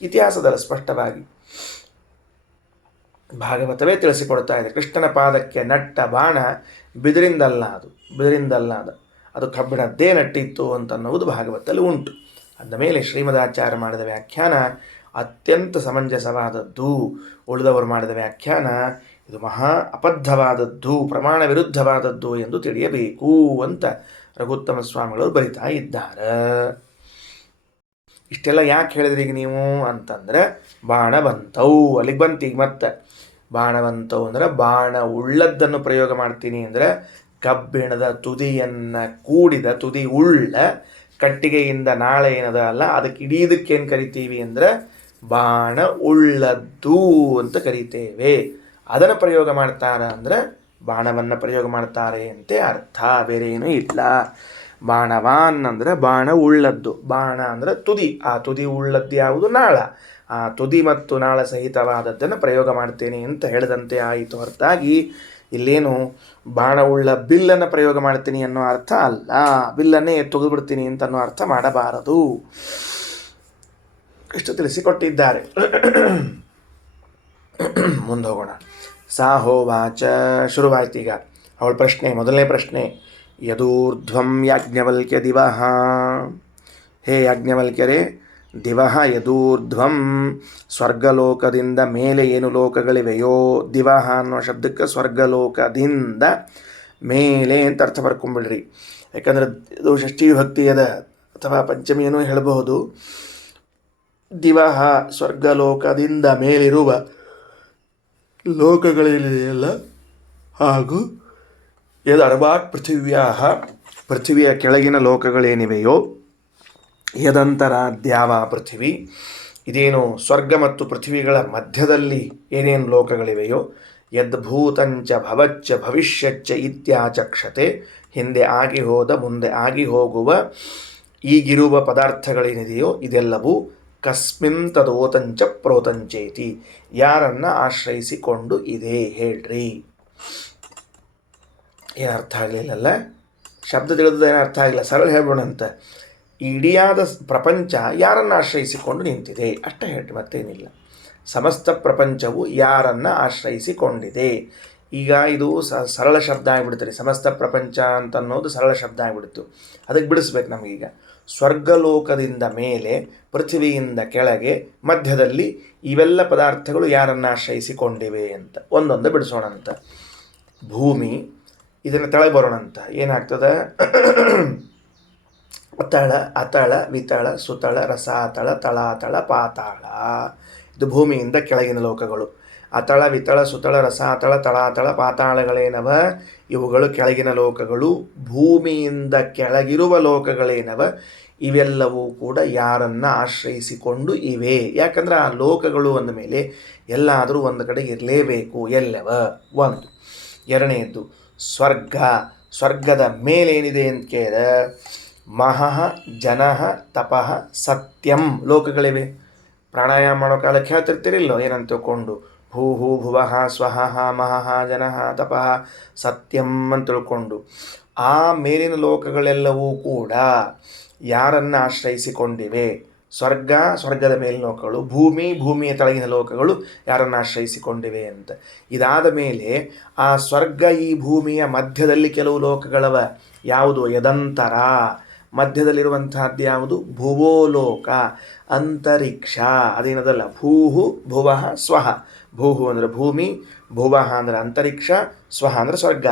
ಇತಿಹಾಸದಲ್ಲಿ ಸ್ಪಷ್ಟವಾಗಿ ಭಾಗವತವೇ ತಿಳಿಸಿಕೊಡ್ತಾ ಇದೆ. ಕೃಷ್ಣನ ಪಾದಕ್ಕೆ ನಟ್ಟ ಬಾಣ ಬಿದಿರಿಂದಲ್ಲ, ಅದು ಕಬ್ಬಿಣದ್ದೇ ನಟ್ಟಿತ್ತು ಅಂತನ್ನುವುದು ಭಾಗವತದಲ್ಲಿ ಉಂಟು. ಅಂದ ಮೇಲೆ ಶ್ರೀಮದಾಚಾರ್ಯ ಮಾಡಿದ ವ್ಯಾಖ್ಯಾನ ಅತ್ಯಂತ ಸಮಂಜಸವಾದದ್ದು. ಉಳಿದವರು ಮಾಡಿದ ವ್ಯಾಖ್ಯಾನ ಇದು ಮಹಾ ಅಬದ್ಧವಾದದ್ದು, ಪ್ರಮಾಣ ವಿರುದ್ಧವಾದದ್ದು ಎಂದು ತಿಳಿಯಬೇಕು ಅಂತ ರಘುತ್ತಮ ಸ್ವಾಮಿಗಳು ಬರಿತಾ ಇದ್ದಾರೆ. ಇಷ್ಟೆಲ್ಲ ಯಾಕೆ ಹೇಳಿದ್ರಿ ಈಗ ನೀವು ಅಂತಂದರೆ, ಬಾಣ ಬಂತವು, ಅಲ್ಲಿಗೆ ಬಂತು. ಈಗ ಮತ್ತೆ ಬಾಣ ಬಂತವು ಅಂದರೆ ಬಾಣ ಉಳ್ಳದ್ದನ್ನು ಪ್ರಯೋಗ ಮಾಡ್ತೀನಿ ಅಂದರೆ ಕಬ್ಬಿಣದ ತುದಿಯನ್ನು ಕೂಡಿದ ತುದಿ ಉಳ್ಳ ಕಟ್ಟಿಗೆಯಿಂದ ನಾಳೆ ಏನದ ಅಲ್ಲ, ಅದಕ್ಕೆ ಇಡೀದಕ್ಕೇನು ಕರಿತೀವಿ ಅಂದರೆ ಬಾಣ ಉಳ್ಳದ್ದು ಅಂತ ಕರಿತೇವೆ. ಅದನ್ನು ಪ್ರಯೋಗ ಮಾಡ್ತಾರ ಅಂದರೆ ಬಾಣವನ್ನು ಪ್ರಯೋಗ ಮಾಡ್ತಾರೆ ಅಂತೆ ಅರ್ಥ, ಬೇರೆ ಏನೂ ಇಲ್ಲ. ಬಾಣವಾನ್ ಅಂದರೆ ಬಾಣ ಉಳ್ಳದ್ದು, ಬಾಣ ಅಂದರೆ ತುದಿ, ಆ ತುದಿ ಉಳ್ಳದ್ದು ಯಾವುದು? ನಾಳ. ಆ ತುದಿ ಮತ್ತು ನಾಳ ಸಹಿತವಾದದ್ದನ್ನು ಪ್ರಯೋಗ ಮಾಡ್ತೇನೆ ಅಂತ ಹೇಳಿದಂತೆ ಆಯಿತು. ಹೊರತಾಗಿ ಇಲ್ಲೇನು ಬಾಣ ಉಳ್ಳ ಬಿಲ್ಲನ್ನು ಪ್ರಯೋಗ ಮಾಡ್ತೀನಿ ಅನ್ನೋ ಅರ್ಥ ಅಲ್ಲ. ಬಿಲ್ಲನ್ನೇ ತೆಗೆದುಬಿಡ್ತೀನಿ ಅಂತ ಅನ್ನೋ ಅರ್ಥ ಮಾಡಬಾರದು. ಇಷ್ಟು ತಿಳಿಸಿಕೊಟ್ಟಿದ್ದಾರೆ. ಮುಂದೆ ಹೋಗೋಣ. ಸಾಹೋವಾಚ, ಶುರುವಾಯ್ತೀಗ ಅವಳ ಪ್ರಶ್ನೆ. ಮೊದಲನೇ ಪ್ರಶ್ನೆ, ಯದೂರ್ಧ್ವಂ ಯಾಜ್ಞವಲ್ಕ್ಯ ದಿವಃ. ಹೇ ಯಾಜ್ಞವಲ್ಕ್ಯರೇ, ದಿವಃ ಯದೂರ್ಧ್ವಂ, ಸ್ವರ್ಗಲೋಕದಿಂದ ಮೇಲೆ ಏನು ಲೋಕಗಳಿವೆಯೋ. ದಿವಃ ಅನ್ನೋ ಶಬ್ದಕ್ಕೆ ಸ್ವರ್ಗಲೋಕದಿಂದ ಮೇಲೆ ಅಂತ ಅರ್ಥ ಬರ್ಕೊಂಬಿಡ್ರಿ. ಯಾಕಂದರೆ ಇದು ಷಷ್ಠಿ ವಿಭಕ್ತಿಯದ ಅಥವಾ ಪಂಚಮಿಯನ್ನು ಹೇಳಬಹುದು. ದಿವಃ ಸ್ವರ್ಗಲೋಕದಿಂದ ಮೇಲಿರುವ ಲೋಕಗಳೇನಿದೆಯಲ್ಲ, ಹಾಗೂ ಯದ್ ಅರ್ವಾಟ್ ಪೃಥಿವ್ಯಾಹ, ಪೃಥಿವಿಯ ಕೆಳಗಿನ ಲೋಕಗಳೇನಿವೆಯೋ, ಯದಂತರಾದ್ಯಾವ ಪೃಥಿವಿ, ಇದೇನು ಸ್ವರ್ಗ ಮತ್ತು ಪೃಥ್ವಿಗಳ ಮಧ್ಯದಲ್ಲಿ ಏನೇನು ಲೋಕಗಳಿವೆಯೋ, ಯದ್ಭೂತಂಚ ಭವಚ್ಚ ಭವಿಷ್ಯಚ್ಚ ಇತ್ಯಾಚಕ್ಷತೆ, ಹಿಂದೆ ಆಗಿ ಹೋದ ಮುಂದೆ ಆಗಿ ಹೋಗುವ ಈಗಿರುವ ಪದಾರ್ಥಗಳೇನಿದೆಯೋ ಇದೆಲ್ಲವೂ ಕಸ್ಮಿನ್ ತದೋತಂಚ ಪ್ರೋತಂಚೇತಿ, ಯಾರನ್ನು ಆಶ್ರಯಿಸಿಕೊಂಡು ಇದೆ ಹೇಳ್ರಿ. ಏನು ಅರ್ಥ ಆಗಲಿಲ್ಲಲ್ಲ? ಶಬ್ದ ತಿಳಿದ ಏನು ಅರ್ಥ ಆಗಿಲ್ಲ, ಸರಳ ಹೇಳ್ಬೋಣಂತ. ಇಡಿಯಾದ ಪ್ರಪಂಚ ಯಾರನ್ನು ಆಶ್ರಯಿಸಿಕೊಂಡು ನಿಂತಿದೆ ಅಷ್ಟೇ ಹೇಳ್ರಿ, ಮತ್ತೇನಿಲ್ಲ. ಸಮಸ್ತ ಪ್ರಪಂಚವು ಯಾರನ್ನು ಆಶ್ರಯಿಸಿಕೊಂಡಿದೆ. ಈಗ ಇದು ಸರಳ ಶಬ್ದ ಆಗಿಬಿಡ್ತೀರಿ. ಸಮಸ್ತ ಪ್ರಪಂಚ ಅಂತ ಅನ್ನೋದು ಸರಳ ಶಬ್ದ ಆಗಿಬಿಡ್ತು. ಅದಕ್ಕೆ ಬಿಡಿಸ್ಬೇಕು ನಮಗೀಗ. ಸ್ವರ್ಗಲೋಕದಿಂದ ಮೇಲೆ, ಪೃಥ್ವಿಯಿಂದ ಕೆಳಗೆ, ಮಧ್ಯದಲ್ಲಿ ಇವೆಲ್ಲ ಪದಾರ್ಥಗಳು ಯಾರನ್ನು ಆಶ್ರಯಿಸಿಕೊಂಡಿವೆ ಅಂತ ಒಂದೊಂದು ಬಿಡಿಸೋಣಂತ. ಭೂಮಿ, ಇದನ್ನು ತೆಳಗೆ ಬರೋಣಂತ. ಏನಾಗ್ತದೆ? ಅತಳ, ಅತಳ, ವಿತಳ, ಸುತಳ, ರಸಾತಳ, ತಳಾತಳ, ಪಾತಾಳ. ಇದು ಭೂಮಿಯಿಂದ ಕೆಳಗಿನ ಲೋಕಗಳು. ಅತಳ, ವಿತಳ, ಸುತಳ, ರಸಾತಳ, ತಳಾತಳ, ಪಾತಾಳಗಳೇನವ ಇವುಗಳು ಕೆಳಗಿನ ಲೋಕಗಳು. ಭೂಮಿಯಿಂದ ಕೆಳಗಿರುವ ಲೋಕಗಳೇನವ ಇವೆಲ್ಲವೂ ಕೂಡ ಯಾರನ್ನು ಆಶ್ರಯಿಸಿಕೊಂಡು ಇವೆ. ಯಾಕಂದ್ರೆ ಆ ಲೋಕಗಳು ಅಂದ ಮೇಲೆ ಎಲ್ಲಾದರೂ ಒಂದು ಕಡೆ ಇರಲೇಬೇಕು. ಎಲ್ಲವ ಒಂದು. ಎರಡನೆಯದ್ದು ಸ್ವರ್ಗ. ಸ್ವರ್ಗದ ಮೇಲೇನಿದೆ ಅಂತ ಕೇಳಿದ ಮಹಃ, ಜನಃ, ತಪಃ, ಸತ್ಯಂ ಲೋಕಗಳಿವೆ. ಪ್ರಾಣಾಯಾಮ ಮಾಡೋ ಕಾಲಕ್ಕೆ ಹೇಳ್ತಿರ್ತೀರಿಲ್ಲೋ ಏನಂತ ತಿಳ್ಕೊಂಡು, ಭೂಹು ಭುವಃ ಸ್ವಃ ಮಹಃ ಜನಃ ತಪಃ ಸತ್ಯಂ ಅಂತ ತಿಳ್ಕೊಂಡು, ಆ ಮೇಲಿನ ಲೋಕಗಳೆಲ್ಲವೂ ಕೂಡ ಯಾರನ್ನು ಆಶ್ರಯಿಸಿಕೊಂಡಿವೆ? ಸ್ವರ್ಗ, ಸ್ವರ್ಗದ ಮೇಲಿನ ಲೋಕಗಳು, ಭೂಮಿ, ಭೂಮಿಯ ಕೆಳಗಿನ ಲೋಕಗಳು ಯಾರನ್ನು ಆಶ್ರಯಿಸಿಕೊಂಡಿವೆ ಅಂತ. ಇದಾದ ಮೇಲೆ ಆ ಸ್ವರ್ಗ ಈ ಭೂಮಿಯ ಮಧ್ಯದಲ್ಲಿ ಕೆಲವು ಲೋಕಗಳವ. ಯಾವುದು? ಯದಂತರ. ಮಧ್ಯದಲ್ಲಿರುವಂತಹದ್ದು ಯಾವುದು? ಭುವೋಲೋಕ, ಅಂತರಿಕ್ಷ. ಅದೇನದಲ್ಲ, ಭೂಹು ಭುವಃ ಸ್ವಃ. ಭೂಹು ಅಂದರೆ ಭೂಮಿ, ಭುವಃ ಅಂದರೆ ಅಂತರಿಕ್ಷ, ಸ್ವಃ ಅಂದರೆ ಸ್ವರ್ಗ.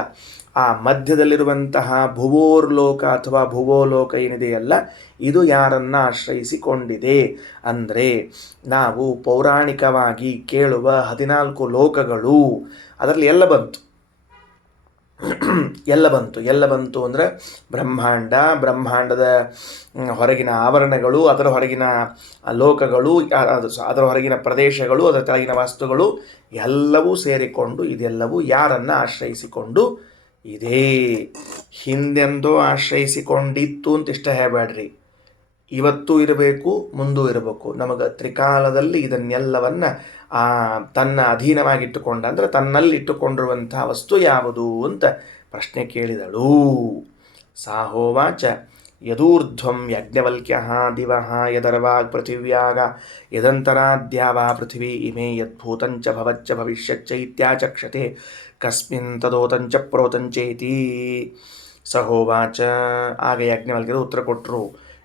ಆ ಮಧ್ಯದಲ್ಲಿರುವಂತಹ ಭುವೋರ್ಲೋಕ ಅಥವಾ ಭುವೋಲೋಕ ಏನಿದೆಯಲ್ಲ, ಇದು ಯಾರನ್ನ ಆಶ್ರಯಿಸಿಕೊಂಡಿದೆ ಅಂದರೆ ನಾವು ಪೌರಾಣಿಕವಾಗಿ ಕೇಳುವ 14 ಲೋಕಗಳು ಅದರಲ್ಲಿ ಎಲ್ಲ ಬಂತು. ಎಲ್ಲ ಬಂತು ಅಂದರೆ ಬ್ರಹ್ಮಾಂಡದ ಹೊರಗಿನ ಆವರಣಗಳು, ಅದರ ಹೊರಗಿನ ಲೋಕಗಳು, ಅದರ ಹೊರಗಿನ ಪ್ರದೇಶಗಳು, ಅದರ ಕೆಳಗಿನ ವಸ್ತುಗಳು ಎಲ್ಲವೂ ಸೇರಿಕೊಂಡು ಇದೆಲ್ಲವೂ ಯಾರನ್ನು ಆಶ್ರಯಿಸಿಕೊಂಡು ಇದೇ. ಹಿಂದೆಂದೋ ಆಶ್ರಯಿಸಿಕೊಂಡಿತ್ತು ಅಂತ ಇಷ್ಟ ಹೇಳಬೇಡ್ರಿ, ಇವತ್ತೂ ಇರಬೇಕು, ಮುಂದೂ ಇರಬೇಕು. ನಮಗೆ ತ್ರಿಕಾಲದಲ್ಲಿ ಇದನ್ನೆಲ್ಲವನ್ನ ತನ್ನ ಅಧೀನವಾಗಿಟ್ಟುಕೊಂಡ ಅಂದರೆ ತನ್ನಲ್ಲಿಟ್ಟುಕೊಂಡಿರುವಂತಹ ವಸ್ತು ಯಾವುದು ಅಂತ ಪ್ರಶ್ನೆ ಕೇಳಿದಳು. ಸಾಹೋವಾಚ ಯದೂರ್ಧ್ವಂ ಯಜ್ಞವಲ್ಕ್ಯ ದಿವಃ ಯದರ್ವಾಗ್ ಪೃಥಿವ್ಯಾಗ ಯದಂತರಾದ್ಯಾವಾ ಪೃಥಿವೀ ಇಮೇ ಯದ್ಭೂತಂಚ ಭವಚ್ಚ ಭವಿಷ್ಯಚ್ಚ ಇತ್ಯಾಚಕ್ಷತೆ ಕಸ್ಮಿನ್ ತದೋತಂಚ ಪ್ರೋತಂಚೇತಿ. ಸಹೋವಾಚ, ಆಗ ಯಾಜ್ಞವಲ್ಕ್ಯರು ಉತ್ತರ ಕೊಟ್ಟರು.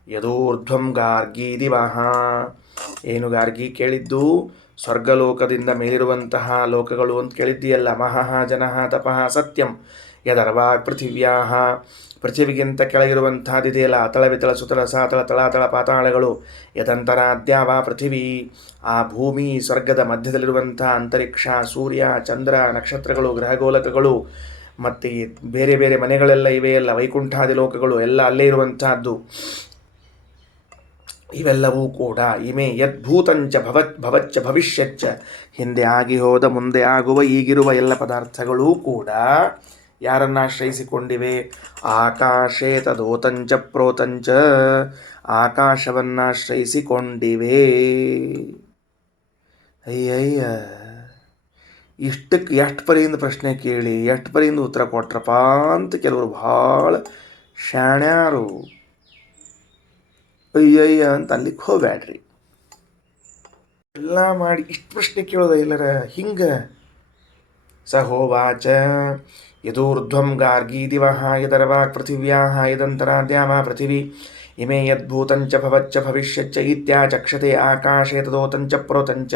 ಯದೂರ್ಧ್ವಂ ಗಾರ್ಗಿ ದಿವಃ, ಏನು ಗಾರ್ಗಿ ಕೇಳಿದ್ದು? ಸ್ವರ್ಗಲೋಕದಿಂದ ಮೇಲಿರುವಂತಹ ಲೋಕಗಳು ಅಂತ ಕೇಳಿದ್ದೀಯಲ್ಲ. ಮಹಃ ಜನಃ ತಪಃ ಸತ್ಯಂ ಯದರ್ವಾಗ್ ಪೃಥಿವ್ಯಾಹ, ಪೃಥಿವಿಗಿಂತ ಕೆಳಗಿರುವಂತಹದಿದೆಯಲ್ಲ, ಅತಳ ವಿತಳ ಸುತಳ ಸಾತಳ ತಳಾತಳ ಪಾತಾಳಗಳು. ಯದಂತರಾದ್ಯಾವಾ ಪೃಥಿವಿ, ಆ ಭೂಮಿ ಸ್ವರ್ಗದ ಮಧ್ಯದಲ್ಲಿರುವಂತಹ ಅಂತರಿಕ್ಷ, ಸೂರ್ಯ ಚಂದ್ರ ನಕ್ಷತ್ರಗಳು ಗ್ರಹಗೋಲಕಗಳು, ಮತ್ತು ಬೇರೆ ಬೇರೆ ಮನೆಗಳೆಲ್ಲ ಇವೆಯಲ್ಲ, ವೈಕುಂಠಾದಿ ಲೋಕಗಳು ಎಲ್ಲ ಅಲ್ಲೇ ಇರುವಂತಹದ್ದು. ಇವೆಲ್ಲವೂ ಕೂಡ ಇಮೆ ಯದ್ಭೂತಂಚ ಭವಚ್ಚ ಭವಿಷ್ಯಚ್ಚ, ಹಿಂದೆ ಆಗಿ ಹೋದ ಮುಂದೆ ಆಗುವ ಈಗಿರುವ ಎಲ್ಲ ಪದಾರ್ಥಗಳೂ ಕೂಡ ಯಾರನ್ನಾಶ್ರಯಿಸಿಕೊಂಡಿವೆ? ಆಕಾಶೇ ತದೋತಂಚ ಪ್ರೋತಂಚ, ಆಕಾಶವನ್ನಾಶ್ರಯಿಸಿಕೊಂಡಿವೆ. ಅಯ್ಯಯ್ಯ, ಇಷ್ಟಕ್ಕೆ ಎಷ್ಟು ಪರಿಯಿಂದ ಪ್ರಶ್ನೆ ಕೇಳಿ ಎಷ್ಟು ಪರಿಯಿಂದ ಉತ್ತರ ಕೊಟ್ರಪ್ಪ ಅಂತ ಕೆಲವರು ಭಾಳ ಶಾಣ್ಯಾರು. ಅಯ್ಯಯ್ಯ ಅಂತ ಅಲ್ಲಿಗೆ ಹೋಗ್ಬೇಡ್ರಿ. ಎಲ್ಲ ಮಾಡಿ ಇಷ್ಟು ಪ್ರಶ್ನೆ ಕೇಳೋದ ಎಲ್ಲರ ಹಿಂಗೆ. ಸಹೋವಾಚ ಯದೂರ್ಧ್ವಂ ಗಾರ್ಗಿ ದಿವಃ ಯದರ್ವಾಗ್ ಪೃಥಿವ್ಯಾಹ ಯದಂತರಾದ್ಯಾವಾ ಪೃಥಿವಿ ಇಮೇ ಯದ್ಭೂತಂಚ ಭವಚ್ಚ ಭವಿಷ್ಯಚ್ಚ ಇತ್ಯಾಚಕ್ಷತೆ ಆಕಾಶೇ ತದೋತಂಚ ಪ್ರೋತಂಚ.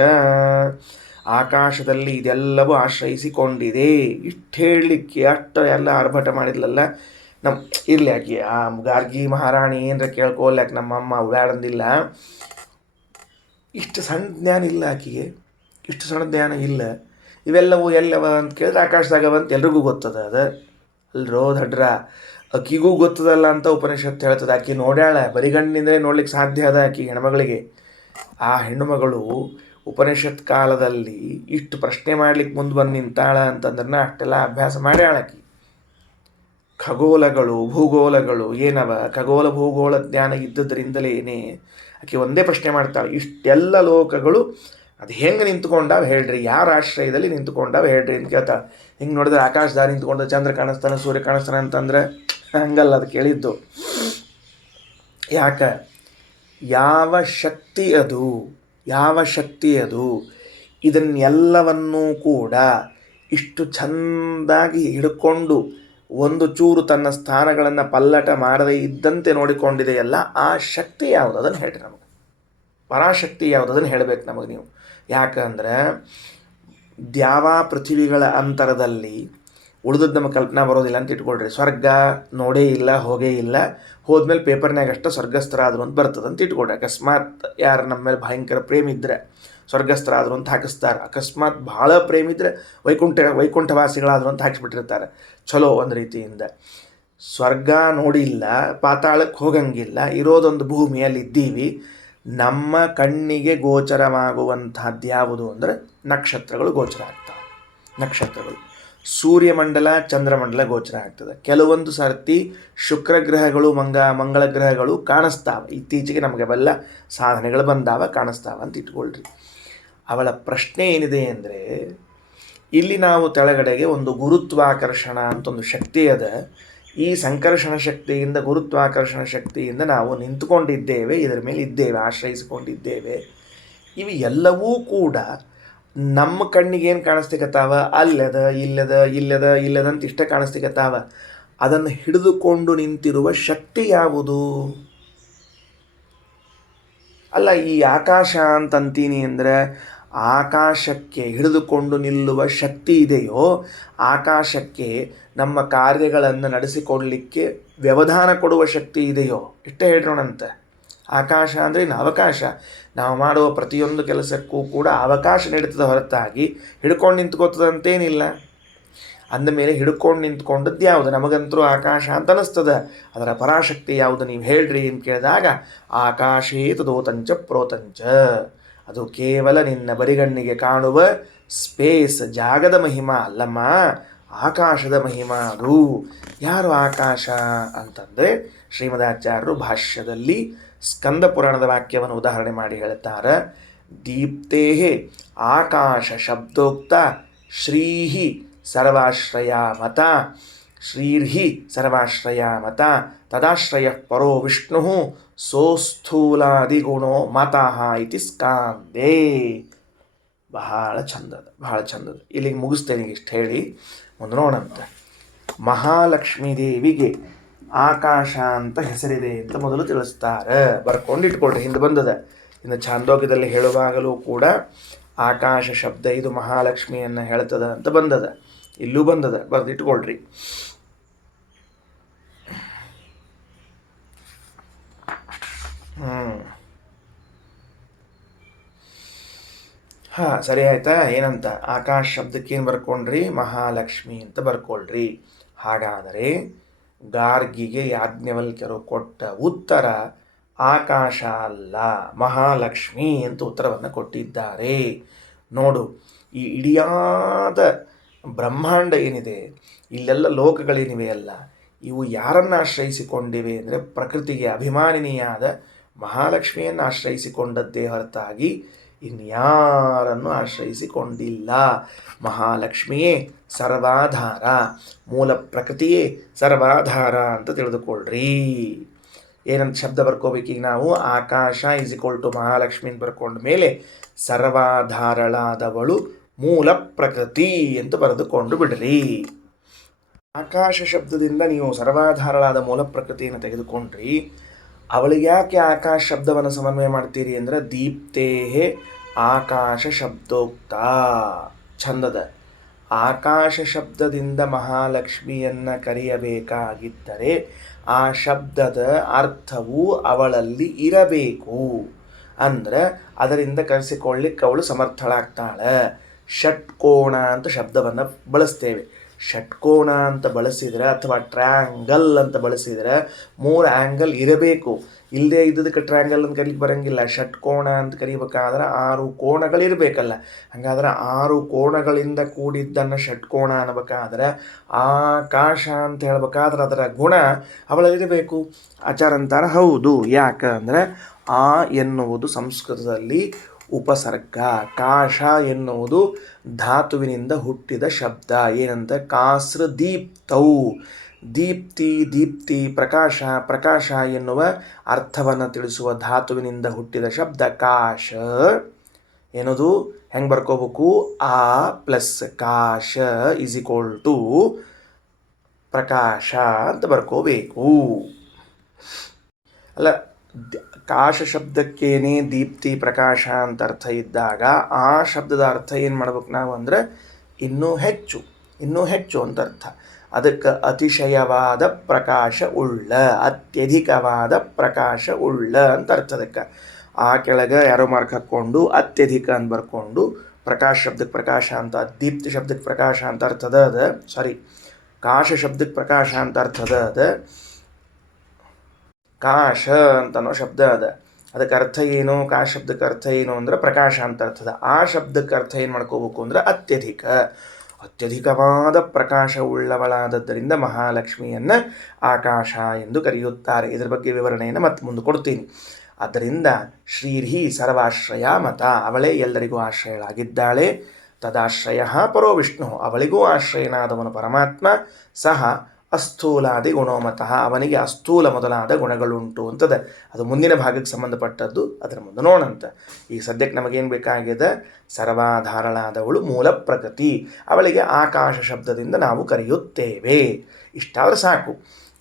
ಆಕಾಶದಲ್ಲಿ ಇದೆಲ್ಲವೂ ಆಶ್ರಯಿಸಿಕೊಂಡಿದೆ. ಇಷ್ಟು ಹೇಳಲಿಕ್ಕೆ ಅಷ್ಟು ಎಲ್ಲ ಆರ್ಭಟ ಮಾಡಿದ್ಲಲ್ಲ ನಮ್ಮ. ಇರಲಿ, ಆಕೆ ಆ ಗಾರ್ಗಿ ಮಹಾರಾಣಿ ಏನರ ಕೇಳ್ಕೊಲ್ಯಾಕೆ ನಮ್ಮಮ್ಮ ಉಳಾಡಂದಿಲ್ಲ. ಇಷ್ಟು ಸಣ್ಣ ಜ್ಞಾನ ಇಲ್ಲ ಆಕೆಗೆ, ಇಷ್ಟು ಸಣ್ಣ ಜ್ಞಾನ ಇಲ್ಲ. ಇವೆಲ್ಲವೂ ಎಲ್ಲವ ಅಂತ ಕೇಳಿದ್ರೆ ಆಕಾಶದಾಗವ ಅಂತ ಎಲ್ರಿಗೂ ಗೊತ್ತದ. ಅದು ಅಲ್ರೋ ದಡ್ರ, ಅಕ್ಕಿಗೂ ಗೊತ್ತದಲ್ಲ ಅಂತ ಉಪನಿಷತ್ತು ಹೇಳ್ತದೆ. ಆಕೆ ನೋಡ್ಯಾಳ, ಬರಿಗಣ್ಣಿಂದಲೇ ನೋಡ್ಲಿಕ್ಕೆ ಸಾಧ್ಯ ಅದ ಆಕೆ ಹೆಣ್ಮಗಳಿಗೆ. ಆ ಹೆಣ್ಣುಮಗಳು ಉಪನಿಷತ್ ಕಾಲದಲ್ಲಿ ಇಷ್ಟು ಪ್ರಶ್ನೆ ಮಾಡ್ಲಿಕ್ಕೆ ಮುಂದೆ ಬಂದು ನಿಂತಾಳ ಅಂತಂದ್ರೆ ಅಷ್ಟೆಲ್ಲ ಅಭ್ಯಾಸ ಮಾಡ್ಯಾಳ ಆಕೆ. ಖಗೋಲಗಳು ಭೂಗೋಳಗಳು ಏನವ, ಖಗೋಲ ಭೂಗೋಳ ಜ್ಞಾನ ಇದ್ದದ್ರಿಂದಲೇ ಆಕೆ ಒಂದೇ ಪ್ರಶ್ನೆ ಮಾಡ್ತಾಳೆ. ಇಷ್ಟೆಲ್ಲ ಲೋಕಗಳು ಅದು ಹೆಂಗೆ ನಿಂತ್ಕೊಂಡಾವ ಹೇಳ್ರಿ, ಯಾರ ಆಶ್ರಯದಲ್ಲಿ ನಿಂತ್ಕೊಂಡಾವ ಹೇಳ್ರಿ ಅಂತ ಕೇಳ್ತಾಳೆ. ಹಿಂಗೆ ನೋಡಿದ್ರೆ ಆಕಾಶದಾಗ ನಿಂತ್ಕೊಂಡು ಚಂದ್ರ ಕಾಣಿಸ್ತಾನೆ ಸೂರ್ಯ ಕಾಣಿಸ್ತಾನೆ ಅಂತಂದ್ರೆ ಹಂಗಲ್ಲ ಅದು ಕೇಳಿದ್ದು. ಯಾಕೆ? ಯಾವ ಶಕ್ತಿ ಅದು ಇದನ್ನೆಲ್ಲವನ್ನೂ ಕೂಡ ಇಷ್ಟು ಚೆಂದಾಗಿ ಹಿಡ್ಕೊಂಡು ಒಂದು ಚೂರು ತನ್ನ ಸ್ಥಾನಗಳನ್ನು ಪಲ್ಲಟ ಮಾಡದೇ ಇದ್ದಂತೆ ನೋಡಿಕೊಂಡಿದೆಯಲ್ಲ, ಆ ಶಕ್ತಿ ಯಾವುದು ಅದನ್ನು ಹೇಳ್ರಿ ನಮಗೆ. ಪರಾಶಕ್ತಿ ಯಾವುದು ಅದನ್ನು ಹೇಳಬೇಕು ನಮಗೆ ನೀವು. ಯಾಕಂದ್ರೆ ದ್ಯಾವ ಪೃಥಿವಿಗಳ ಅಂತರದಲ್ಲಿ ಉಳಿದದ್ದು ನಮ್ಮ ಕಲ್ಪನಾ ಬರೋದಿಲ್ಲ ಅಂತ ಇಟ್ಕೊಳ್ರಿ. ಸ್ವರ್ಗ ನೋಡೇ ಇಲ್ಲ, ಹೋಗೇ ಇಲ್ಲ, ಹೋದ್ಮೇಲೆ ಪೇಪರ್ನಾಗ ಅಷ್ಟು ಸ್ವರ್ಗಸ್ಥರಾದರು ಅಂತ ಬರ್ತದೆ ಅಂತ ಇಟ್ಕೊಳ್ರಿ. ಅಕಸ್ಮಾತ್ ಯಾರು ನಮ್ಮ ಮೇಲೆ ಭಯಂಕರ ಪ್ರೇಮ ಇದ್ದರೆ ಸ್ವರ್ಗಸ್ಥರಾದರು ಅಂತ ಹಾಕಿಸ್ತಾರೆ. ಅಕಸ್ಮಾತ್ ಭಾಳ ಪ್ರೇಮ ಇದ್ದರೆ ವೈಕುಂಠವಾಸಿಗಳಾದರು ಅಂತ ಹಾಕಿಸ್ಬಿಟ್ಟಿರ್ತಾರೆ. ಚಲೋ ಒಂದು ರೀತಿಯಿಂದ. ಸ್ವರ್ಗ ನೋಡಿಲ್ಲ, ಪಾತಾಳಕ್ಕೆ ಹೋಗಂಗಿಲ್ಲ, ಇರೋದೊಂದು ಭೂಮಿಯಲ್ಲಿ ಇದ್ದೀವಿ. ನಮ್ಮ ಕಣ್ಣಿಗೆ ಗೋಚರವಾಗುವಂಥದ್ದು ಯಾವುದು ಅಂದರೆ ನಕ್ಷತ್ರಗಳು ಗೋಚರ ಆಗ್ತವೆ. ನಕ್ಷತ್ರಗಳು, ಸೂರ್ಯಮಂಡಲ ಚಂದ್ರಮಂಡಲ ಗೋಚರ ಆಗ್ತದೆ. ಕೆಲವೊಂದು ಸರ್ತಿ ಶುಕ್ರಗ್ರಹಗಳು ಮಂಗಳ ಗ್ರಹಗಳು ಕಾಣಿಸ್ತಾವೆ. ಇತ್ತೀಚೆಗೆ ನಮಗೆಲ್ಲ ಸಾಧನೆಗಳು ಬಂದಾವ, ಕಾಣಿಸ್ತಾವ ಅಂತ ಇಟ್ಕೊಳ್ರಿ. ಅವಳ ಪ್ರಶ್ನೆ ಏನಿದೆ ಅಂದರೆ, ಇಲ್ಲಿ ನಾವು ತೆಳಗಡೆಗೆ ಒಂದು ಗುರುತ್ವಾಕರ್ಷಣ ಅಂತ ಒಂದು ಶಕ್ತಿ ಅದ. ಈ ಸಂಕರ್ಷಣ ಶಕ್ತಿಯಿಂದ, ಗುರುತ್ವಾಕರ್ಷಣ ಶಕ್ತಿಯಿಂದ ನಾವು ನಿಂತುಕೊಂಡಿದ್ದೇವೆ, ಇದರ ಮೇಲೆ ಇದ್ದೇವೆ, ಆಶ್ರಯಿಸಿಕೊಂಡಿದ್ದೇವೆ. ಇವು ಎಲ್ಲವೂ ಕೂಡ ನಮ್ಮ ಕಣ್ಣಿಗೆ ಏನು ಕಾಣಿಸ್ತಿಕತ್ತಾವ, ಇಲ್ಲದ ಅಂತ ಇಷ್ಟ ಕಾಣಿಸ್ತಿಕತ್ತಾವ. ಅದನ್ನು ಹಿಡಿದುಕೊಂಡು ನಿಂತಿರುವ ಶಕ್ತಿ ಯಾವುದು? ಅಲ್ಲ, ಈ ಆಕಾಶ ಅಂತಂತೀನಿ ಅಂದರೆ ಆಕಾಶಕ್ಕೆ ಹಿಡಿದುಕೊಂಡು ನಿಲ್ಲುವ ಶಕ್ತಿ ಇದೆಯೋ, ಆಕಾಶಕ್ಕೆ ನಮ್ಮ ಕಾರ್ಯಗಳನ್ನು ನಡೆಸಿಕೊಡಲಿಕ್ಕೆ ವ್ಯವಧಾನ ಕೊಡುವ ಶಕ್ತಿ ಇದೆಯೋ, ಇಷ್ಟೇ ಹೇಳೋಣಂತೆ. ಆಕಾಶ ಅಂದರೆ ಇನ್ನು ಅವಕಾಶ. ನಾವು ಮಾಡುವ ಪ್ರತಿಯೊಂದು ಕೆಲಸಕ್ಕೂ ಕೂಡ ಅವಕಾಶ ನೀಡುತ್ತದೆ ಹೊರತಾಗಿ ಹಿಡ್ಕೊಂಡು ನಿಂತ್ಕೋತದಂತೇನಿಲ್ಲ. ಅಂದಮೇಲೆ ಹಿಡ್ಕೊಂಡು ನಿಂತ್ಕೊಂಡದ್ದು ಯಾವುದು? ನಮಗಂತರೂ ಆಕಾಶ ಅಂತ ಅನ್ನಿಸ್ತದೆ. ಅದರ ಪರಾಶಕ್ತಿ ಯಾವುದು ನೀವು ಹೇಳ್ರಿ ಅಂತ ಕೇಳಿದಾಗ, ಆಕಾಶೇ ತದೋತಂಚ ಪ್ರೋತಂಚ, ಅದು ಕೇವಲ ನಿನ್ನ ಬರಿಗಣ್ಣಿಗೆ ಕಾಣುವ ಸ್ಪೇಸ್, ಜಾಗದ ಮಹಿಮಾ ಅಲ್ಲಮ್ಮ, ಆಕಾಶದ ಮಹಿಮಾ ಅದು. ಯಾರು ಆಕಾಶ ಅಂತಂದರೆ ಶ್ರೀಮದಾಚಾರ್ಯರು ಭಾಷ್ಯದಲ್ಲಿ ಸ್ಕಂದ ಪುರಾಣದ ವಾಕ್ಯವನ್ನು ಉದಾಹರಣೆ ಮಾಡಿ ಹೇಳ್ತಾರೆ. ದೀಪ್ತೇ ಆಕಾಶ ಶಬ್ದೋಕ್ತ ಶ್ರೀಹಿ ಸರ್ವಾಶ್ರಯ ಮತ, ಶ್ರೀರ್ಹಿ ಸರ್ವಾಶ್ರಯ ಮತ ತದಾಶ್ರಯ ಪರೋ ವಿಷ್ಣು ಸೋಸ್ಥೂಲಾದಿಗುಣೋ ಮತಃ ಇತಿ ಸ್ಕಾಂದೇ. ಬಹಳ ಚಂದದ, ಬಹಳ ಚಂದದ. ಇಲ್ಲಿಗೆ ಮುಗಿಸ್ತೇನೆ ಇಷ್ಟು ಹೇಳಿ ಮುಂದೆ ನೋಡಂತೆ. ಮಹಾಲಕ್ಷ್ಮೀ ದೇವಿಗೆ ಆಕಾಶ ಅಂತ ಹೆಸರಿದೆ ಅಂತ ಮೊದಲು ತಿಳಿಸ್ತಾರೆ. ಬರ್ಕೊಂಡಿಟ್ಕೊಳ್ರಿ, ಹಿಂದೆ ಬಂದದ. ಇನ್ನು ಛಾಂದೋಗ್ಯದಲ್ಲಿ ಹೇಳುವಾಗಲೂ ಕೂಡ ಆಕಾಶ ಶಬ್ದ ಇದು ಮಹಾಲಕ್ಷ್ಮಿಯನ್ನು ಹೇಳ್ತದ ಅಂತ ಬಂದದ, ಇಲ್ಲೂ ಬಂದದ, ಬರೆದಿಟ್ಕೊಳ್ರಿ. ಹಾಂ, ಸರಿ ಆಯ್ತಾ? ಏನಂತ ಆಕಾಶ ಶಬ್ದಕ್ಕೆ ಏನು ಬರ್ಕೊಂಡ್ರಿ? ಮಹಾಲಕ್ಷ್ಮಿ ಅಂತ ಬರ್ಕೊಳ್ರಿ. ಹಾಗಾದರೆ ಗಾರ್ಗಿಗೆ ಯಾಜ್ಞವಲ್ಕ್ಯರು ಕೊಟ್ಟ ಉತ್ತರ ಆಕಾಶ ಅಲ್ಲ, ಮಹಾಲಕ್ಷ್ಮಿ ಅಂತ ಉತ್ತರವನ್ನು ಕೊಟ್ಟಿದ್ದಾರೆ. ನೋಡು, ಈ ಇಡಿಯಾದ ಬ್ರಹ್ಮಾಂಡ ಏನಿದೆ, ಇಲ್ಲೆಲ್ಲ ಲೋಕಗಳೇನಿವೆ ಅಲ್ಲ, ಇವು ಯಾರನ್ನು ಆಶ್ರಯಿಸಿಕೊಂಡಿವೆ ಅಂದರೆ ಪ್ರಕೃತಿಗೆ ಅಭಿಮಾನಿನಿಯಾದ ಮಹಾಲಕ್ಷ್ಮಿಯನ್ನು ಆಶ್ರಯಿಸಿಕೊಂಡದ್ದೇ ಹೊರತಾಗಿ ಇನ್ಯಾರನ್ನು ಆಶ್ರಯಿಸಿಕೊಂಡಿಲ್ಲ. ಮಹಾಲಕ್ಷ್ಮಿಯೇ ಸರ್ವಾಧಾರ, ಮೂಲ ಪ್ರಕೃತಿಯೇ ಸರ್ವಾಧಾರ ಅಂತ ತಿಳಿದುಕೊಳ್ಳ್ರಿ. ಏನಂತ ಶಬ್ದ ಬರ್ಕೋಬೇಕೀಗ ನಾವು? ಆಕಾಶ ಈಸ್ ಈಕ್ವಲ್ ಟು ಮಹಾಲಕ್ಷ್ಮಿ ಅಂತ ಬರ್ಕೊಂಡ ಮೇಲೆ ಸರ್ವಾಧಾರಳಾದವಳು ಮೂಲ ಪ್ರಕೃತಿ ಅಂತ ಬರೆದುಕೊಂಡು ಬಿಡ್ರಿ. ಆಕಾಶ ಶಬ್ದದಿಂದ ನೀವು ಸರ್ವಾಧಾರಳಾದ ಮೂಲ ಪ್ರಕೃತಿಯನ್ನು ತೆಗೆದುಕೊಂಡ್ರಿ. ಅವಳಿಗೆ ಯಾಕೆ ಆಕಾಶ ಶಬ್ದವನ್ನು ಸಮನ್ವಯ ಮಾಡ್ತೀರಿ ಅಂದರೆ ದೀಪ್ತೇ ಆಕಾಶ ಶಬ್ದೋಕ್ತ. ಛಂದದ ಆಕಾಶ ಶಬ್ದದಿಂದ ಮಹಾಲಕ್ಷ್ಮಿಯನ್ನು ಕರೆಯಬೇಕಾಗಿದ್ದರೆ ಆ ಶಬ್ದದ ಅರ್ಥವು ಅವಳಲ್ಲಿ ಇರಬೇಕು. ಅಂದರೆ ಅದರಿಂದ ಕರೆಸಿಕೊಳ್ಳಿಕ್ಕೆ ಅವಳು ಸಮರ್ಥಳಾಗ್ತಾಳೆ. ಷಟ್ಕೋಣ ಅಂತ ಶಬ್ದವನ್ನು ಬಳಸ್ತೇವೆ. ಷಟ್ಕೋಣ ಅಂತ ಬಳಸಿದರೆ ಅಥವಾ ಟ್ರ್ಯಾಂಗಲ್ ಅಂತ ಬಳಸಿದರೆ 3 ಆ್ಯಂಗಲ್ ಇರಬೇಕು. ಇಲ್ಲದೆ ಇದ್ದದಕ್ಕೆ ಟ್ರ್ಯಾಂಗಲ್ ಅಂತ ಕರೀಲಿಕ್ಕೆ ಬರೋಂಗಿಲ್ಲ. ಷಟ್ಕೋಣ ಅಂತ ಕರಿಬೇಕಾದ್ರೆ 6 ಕೋಣಗಳಿರಬೇಕಲ್ಲ. ಹಾಗಾದ್ರೆ 6 ಕೋಣಗಳಿಂದ ಕೂಡಿದ್ದನ್ನು ಷಟ್ಕೋಣ ಅನ್ನಬೇಕಾದ್ರೆ ಆಕಾಶ ಅಂತ ಹೇಳ್ಬೇಕಾದ್ರೆ ಅದರ ಗುಣ ಅವಳಲ್ಲಿರಬೇಕು. ಆಚಾರ ಅಂತಾರೆ ಹೌದು. ಯಾಕಂದರೆ ಆ ಎನ್ನುವುದು ಸಂಸ್ಕೃತದಲ್ಲಿ ಉಪಸರ್ಗ, ಕಾಶ ಎನ್ನುವುದು ಧಾತುವಿನಿಂದ ಹುಟ್ಟಿದ ಶಬ್ದ. ಏನಂತ? ಕಾಸ್ರ ದೀಪ್ತೌ, ದೀಪ್ತಿ ದೀಪ್ತಿ ಪ್ರಕಾಶ, ಪ್ರಕಾಶ ಎನ್ನುವ ಅರ್ಥವನ್ನು ತಿಳಿಸುವ ಧಾತುವಿನಿಂದ ಹುಟ್ಟಿದ ಶಬ್ದ ಕಾಶ. ಏನದು? ಹೆಂಗೆ ಬರ್ಕೋಬೇಕು? ಆ ಪ್ಲಸ್ ಕಾಶ ಈಸ್ ಈಕ್ವಲ್ ಟು ಪ್ರಕಾಶ ಅಂತ ಬರ್ಕೋಬೇಕು. ಅಲ್ಲ, ಕಾಶ ಶಬ್ದಕ್ಕೇನೆ ದೀಪ್ತಿ ಪ್ರಕಾಶ ಅಂತ ಅರ್ಥ ಇದ್ದಾಗ ಆ ಶಬ್ದದ ಅರ್ಥ ಏನು ಮಾಡ್ಬೇಕು ನಾವು ಅಂದರೆ ಇನ್ನೂ ಹೆಚ್ಚು, ಇನ್ನೂ ಹೆಚ್ಚು ಅಂತ ಅರ್ಥ. ಅದಕ್ಕೆ ಅತಿಶಯವಾದ ಪ್ರಕಾಶ ಉಳ್ಳ, ಅತ್ಯಧಿಕವಾದ ಪ್ರಕಾಶ ಉಳ್ಳ ಅಂತ ಅರ್ಥ. ಅದಕ್ಕೆ ಆ ಕೆಳಗೆ ಯಾರೋ ಮಾರ್ಕ್ ಹಾಕ್ಕೊಂಡು ಅತ್ಯಧಿಕ ಅಂತ ಬರ್ಕೊಂಡು ಪ್ರಕಾಶ ಶಬ್ದಕ್ಕೆ ಪ್ರಕಾಶ ಅಂತ, ದೀಪ್ತಿ ಶಬ್ದಕ್ಕೆ ಪ್ರಕಾಶ ಅಂತ ಅರ್ಥದ ಅದ. ಸಾರಿ, ಕಾಶ ಶಬ್ದಕ್ಕೆ ಪ್ರಕಾಶ ಅಂತ ಅರ್ಥದ ಅದ. ಕಾಶ ಅಂತನೋ ಶಬ್ದ ಅದ. ಅದಕ್ಕೆ ಅರ್ಥ ಏನು? ಕಾಶ ಶಬ್ದಕ್ಕೆ ಅರ್ಥ ಏನು ಅಂದರೆ ಪ್ರಕಾಶ ಅಂತ ಅರ್ಥದ. ಆ ಶಬ್ದಕ್ಕೆ ಅರ್ಥ ಏನು ಮಾಡ್ಕೋಬೇಕು ಅಂದರೆ ಅತ್ಯಧಿಕ, ಅತ್ಯಧಿಕವಾದ ಪ್ರಕಾಶ ಉಳ್ಳವಳಾದದ್ದರಿಂದ ಮಹಾಲಕ್ಷ್ಮಿಯನ್ನು ಆಕಾಶ ಎಂದು ಕರೆಯುತ್ತಾರೆ. ಇದರ ಬಗ್ಗೆ ವಿವರಣೆಯನ್ನು ಮತ್ತೆ ಮುಂದೆ ಕೊಡ್ತೀನಿ. ಆದ್ದರಿಂದ ಶ್ರೀರ್ಹಿ ಸರ್ವಾಶ್ರಯ ಮತ, ಅವಳೇ ಎಲ್ಲರಿಗೂ ಆಶ್ರಯಳಾಗಿದ್ದಾಳೆ. ತದಾಶ್ರಯ ಪರೋ ವಿಷ್ಣು, ಅವಳಿಗೂ ಆಶ್ರಯನಾದವನು ಪರಮಾತ್ಮ. ಸಹ ಅಸ್ಥೂಲಾದಿ ಗುಣೋಮತಃ, ಅವನಿಗೆ ಅಸ್ಥೂಲ ಮೊದಲಾದ ಗುಣಗಳುಂಟು ಅಂತದೆ. ಅದು ಮುಂದಿನ ಭಾಗಕ್ಕೆ ಸಂಬಂಧಪಟ್ಟದ್ದು, ಅದರ ಮುಂದೆ ನೋಡಂತ. ಈಗ ಸದ್ಯಕ್ಕೆ ನಮಗೇನು ಬೇಕಾಗಿದೆ? ಸರ್ವಾಧಾರಳಾದವಳು ಮೂಲ ಪ್ರಕೃತಿ, ಅವಳಿಗೆ ಆಕಾಶ ಶಬ್ದದಿಂದ ನಾವು ಕರೆಯುತ್ತೇವೆ. ಇಷ್ಟಾದರೆ ಸಾಕು.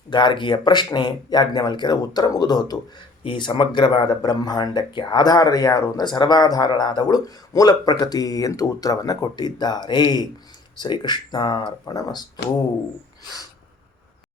ಗಾರ್ಗಿಯ ಪ್ರಶ್ನೆ, ಯಾಜ್ಞವಲ್ಕ್ಯರ ಉತ್ತರ ಮುಗಿದು ಹೋತು. ಈ ಸಮಗ್ರವಾದ ಬ್ರಹ್ಮಾಂಡಕ್ಕೆ ಆಧಾರ ಯಾರು ಅಂದರೆ ಸರ್ವಾಧಾರಳಾದವಳು ಮೂಲ ಪ್ರಕೃತಿ ಅಂತ ಉತ್ತರವನ್ನು ಕೊಟ್ಟಿದ್ದಾರೆ. ಶ್ರೀಕೃಷ್ಣಾರ್ಪಣಮಸ್ತು.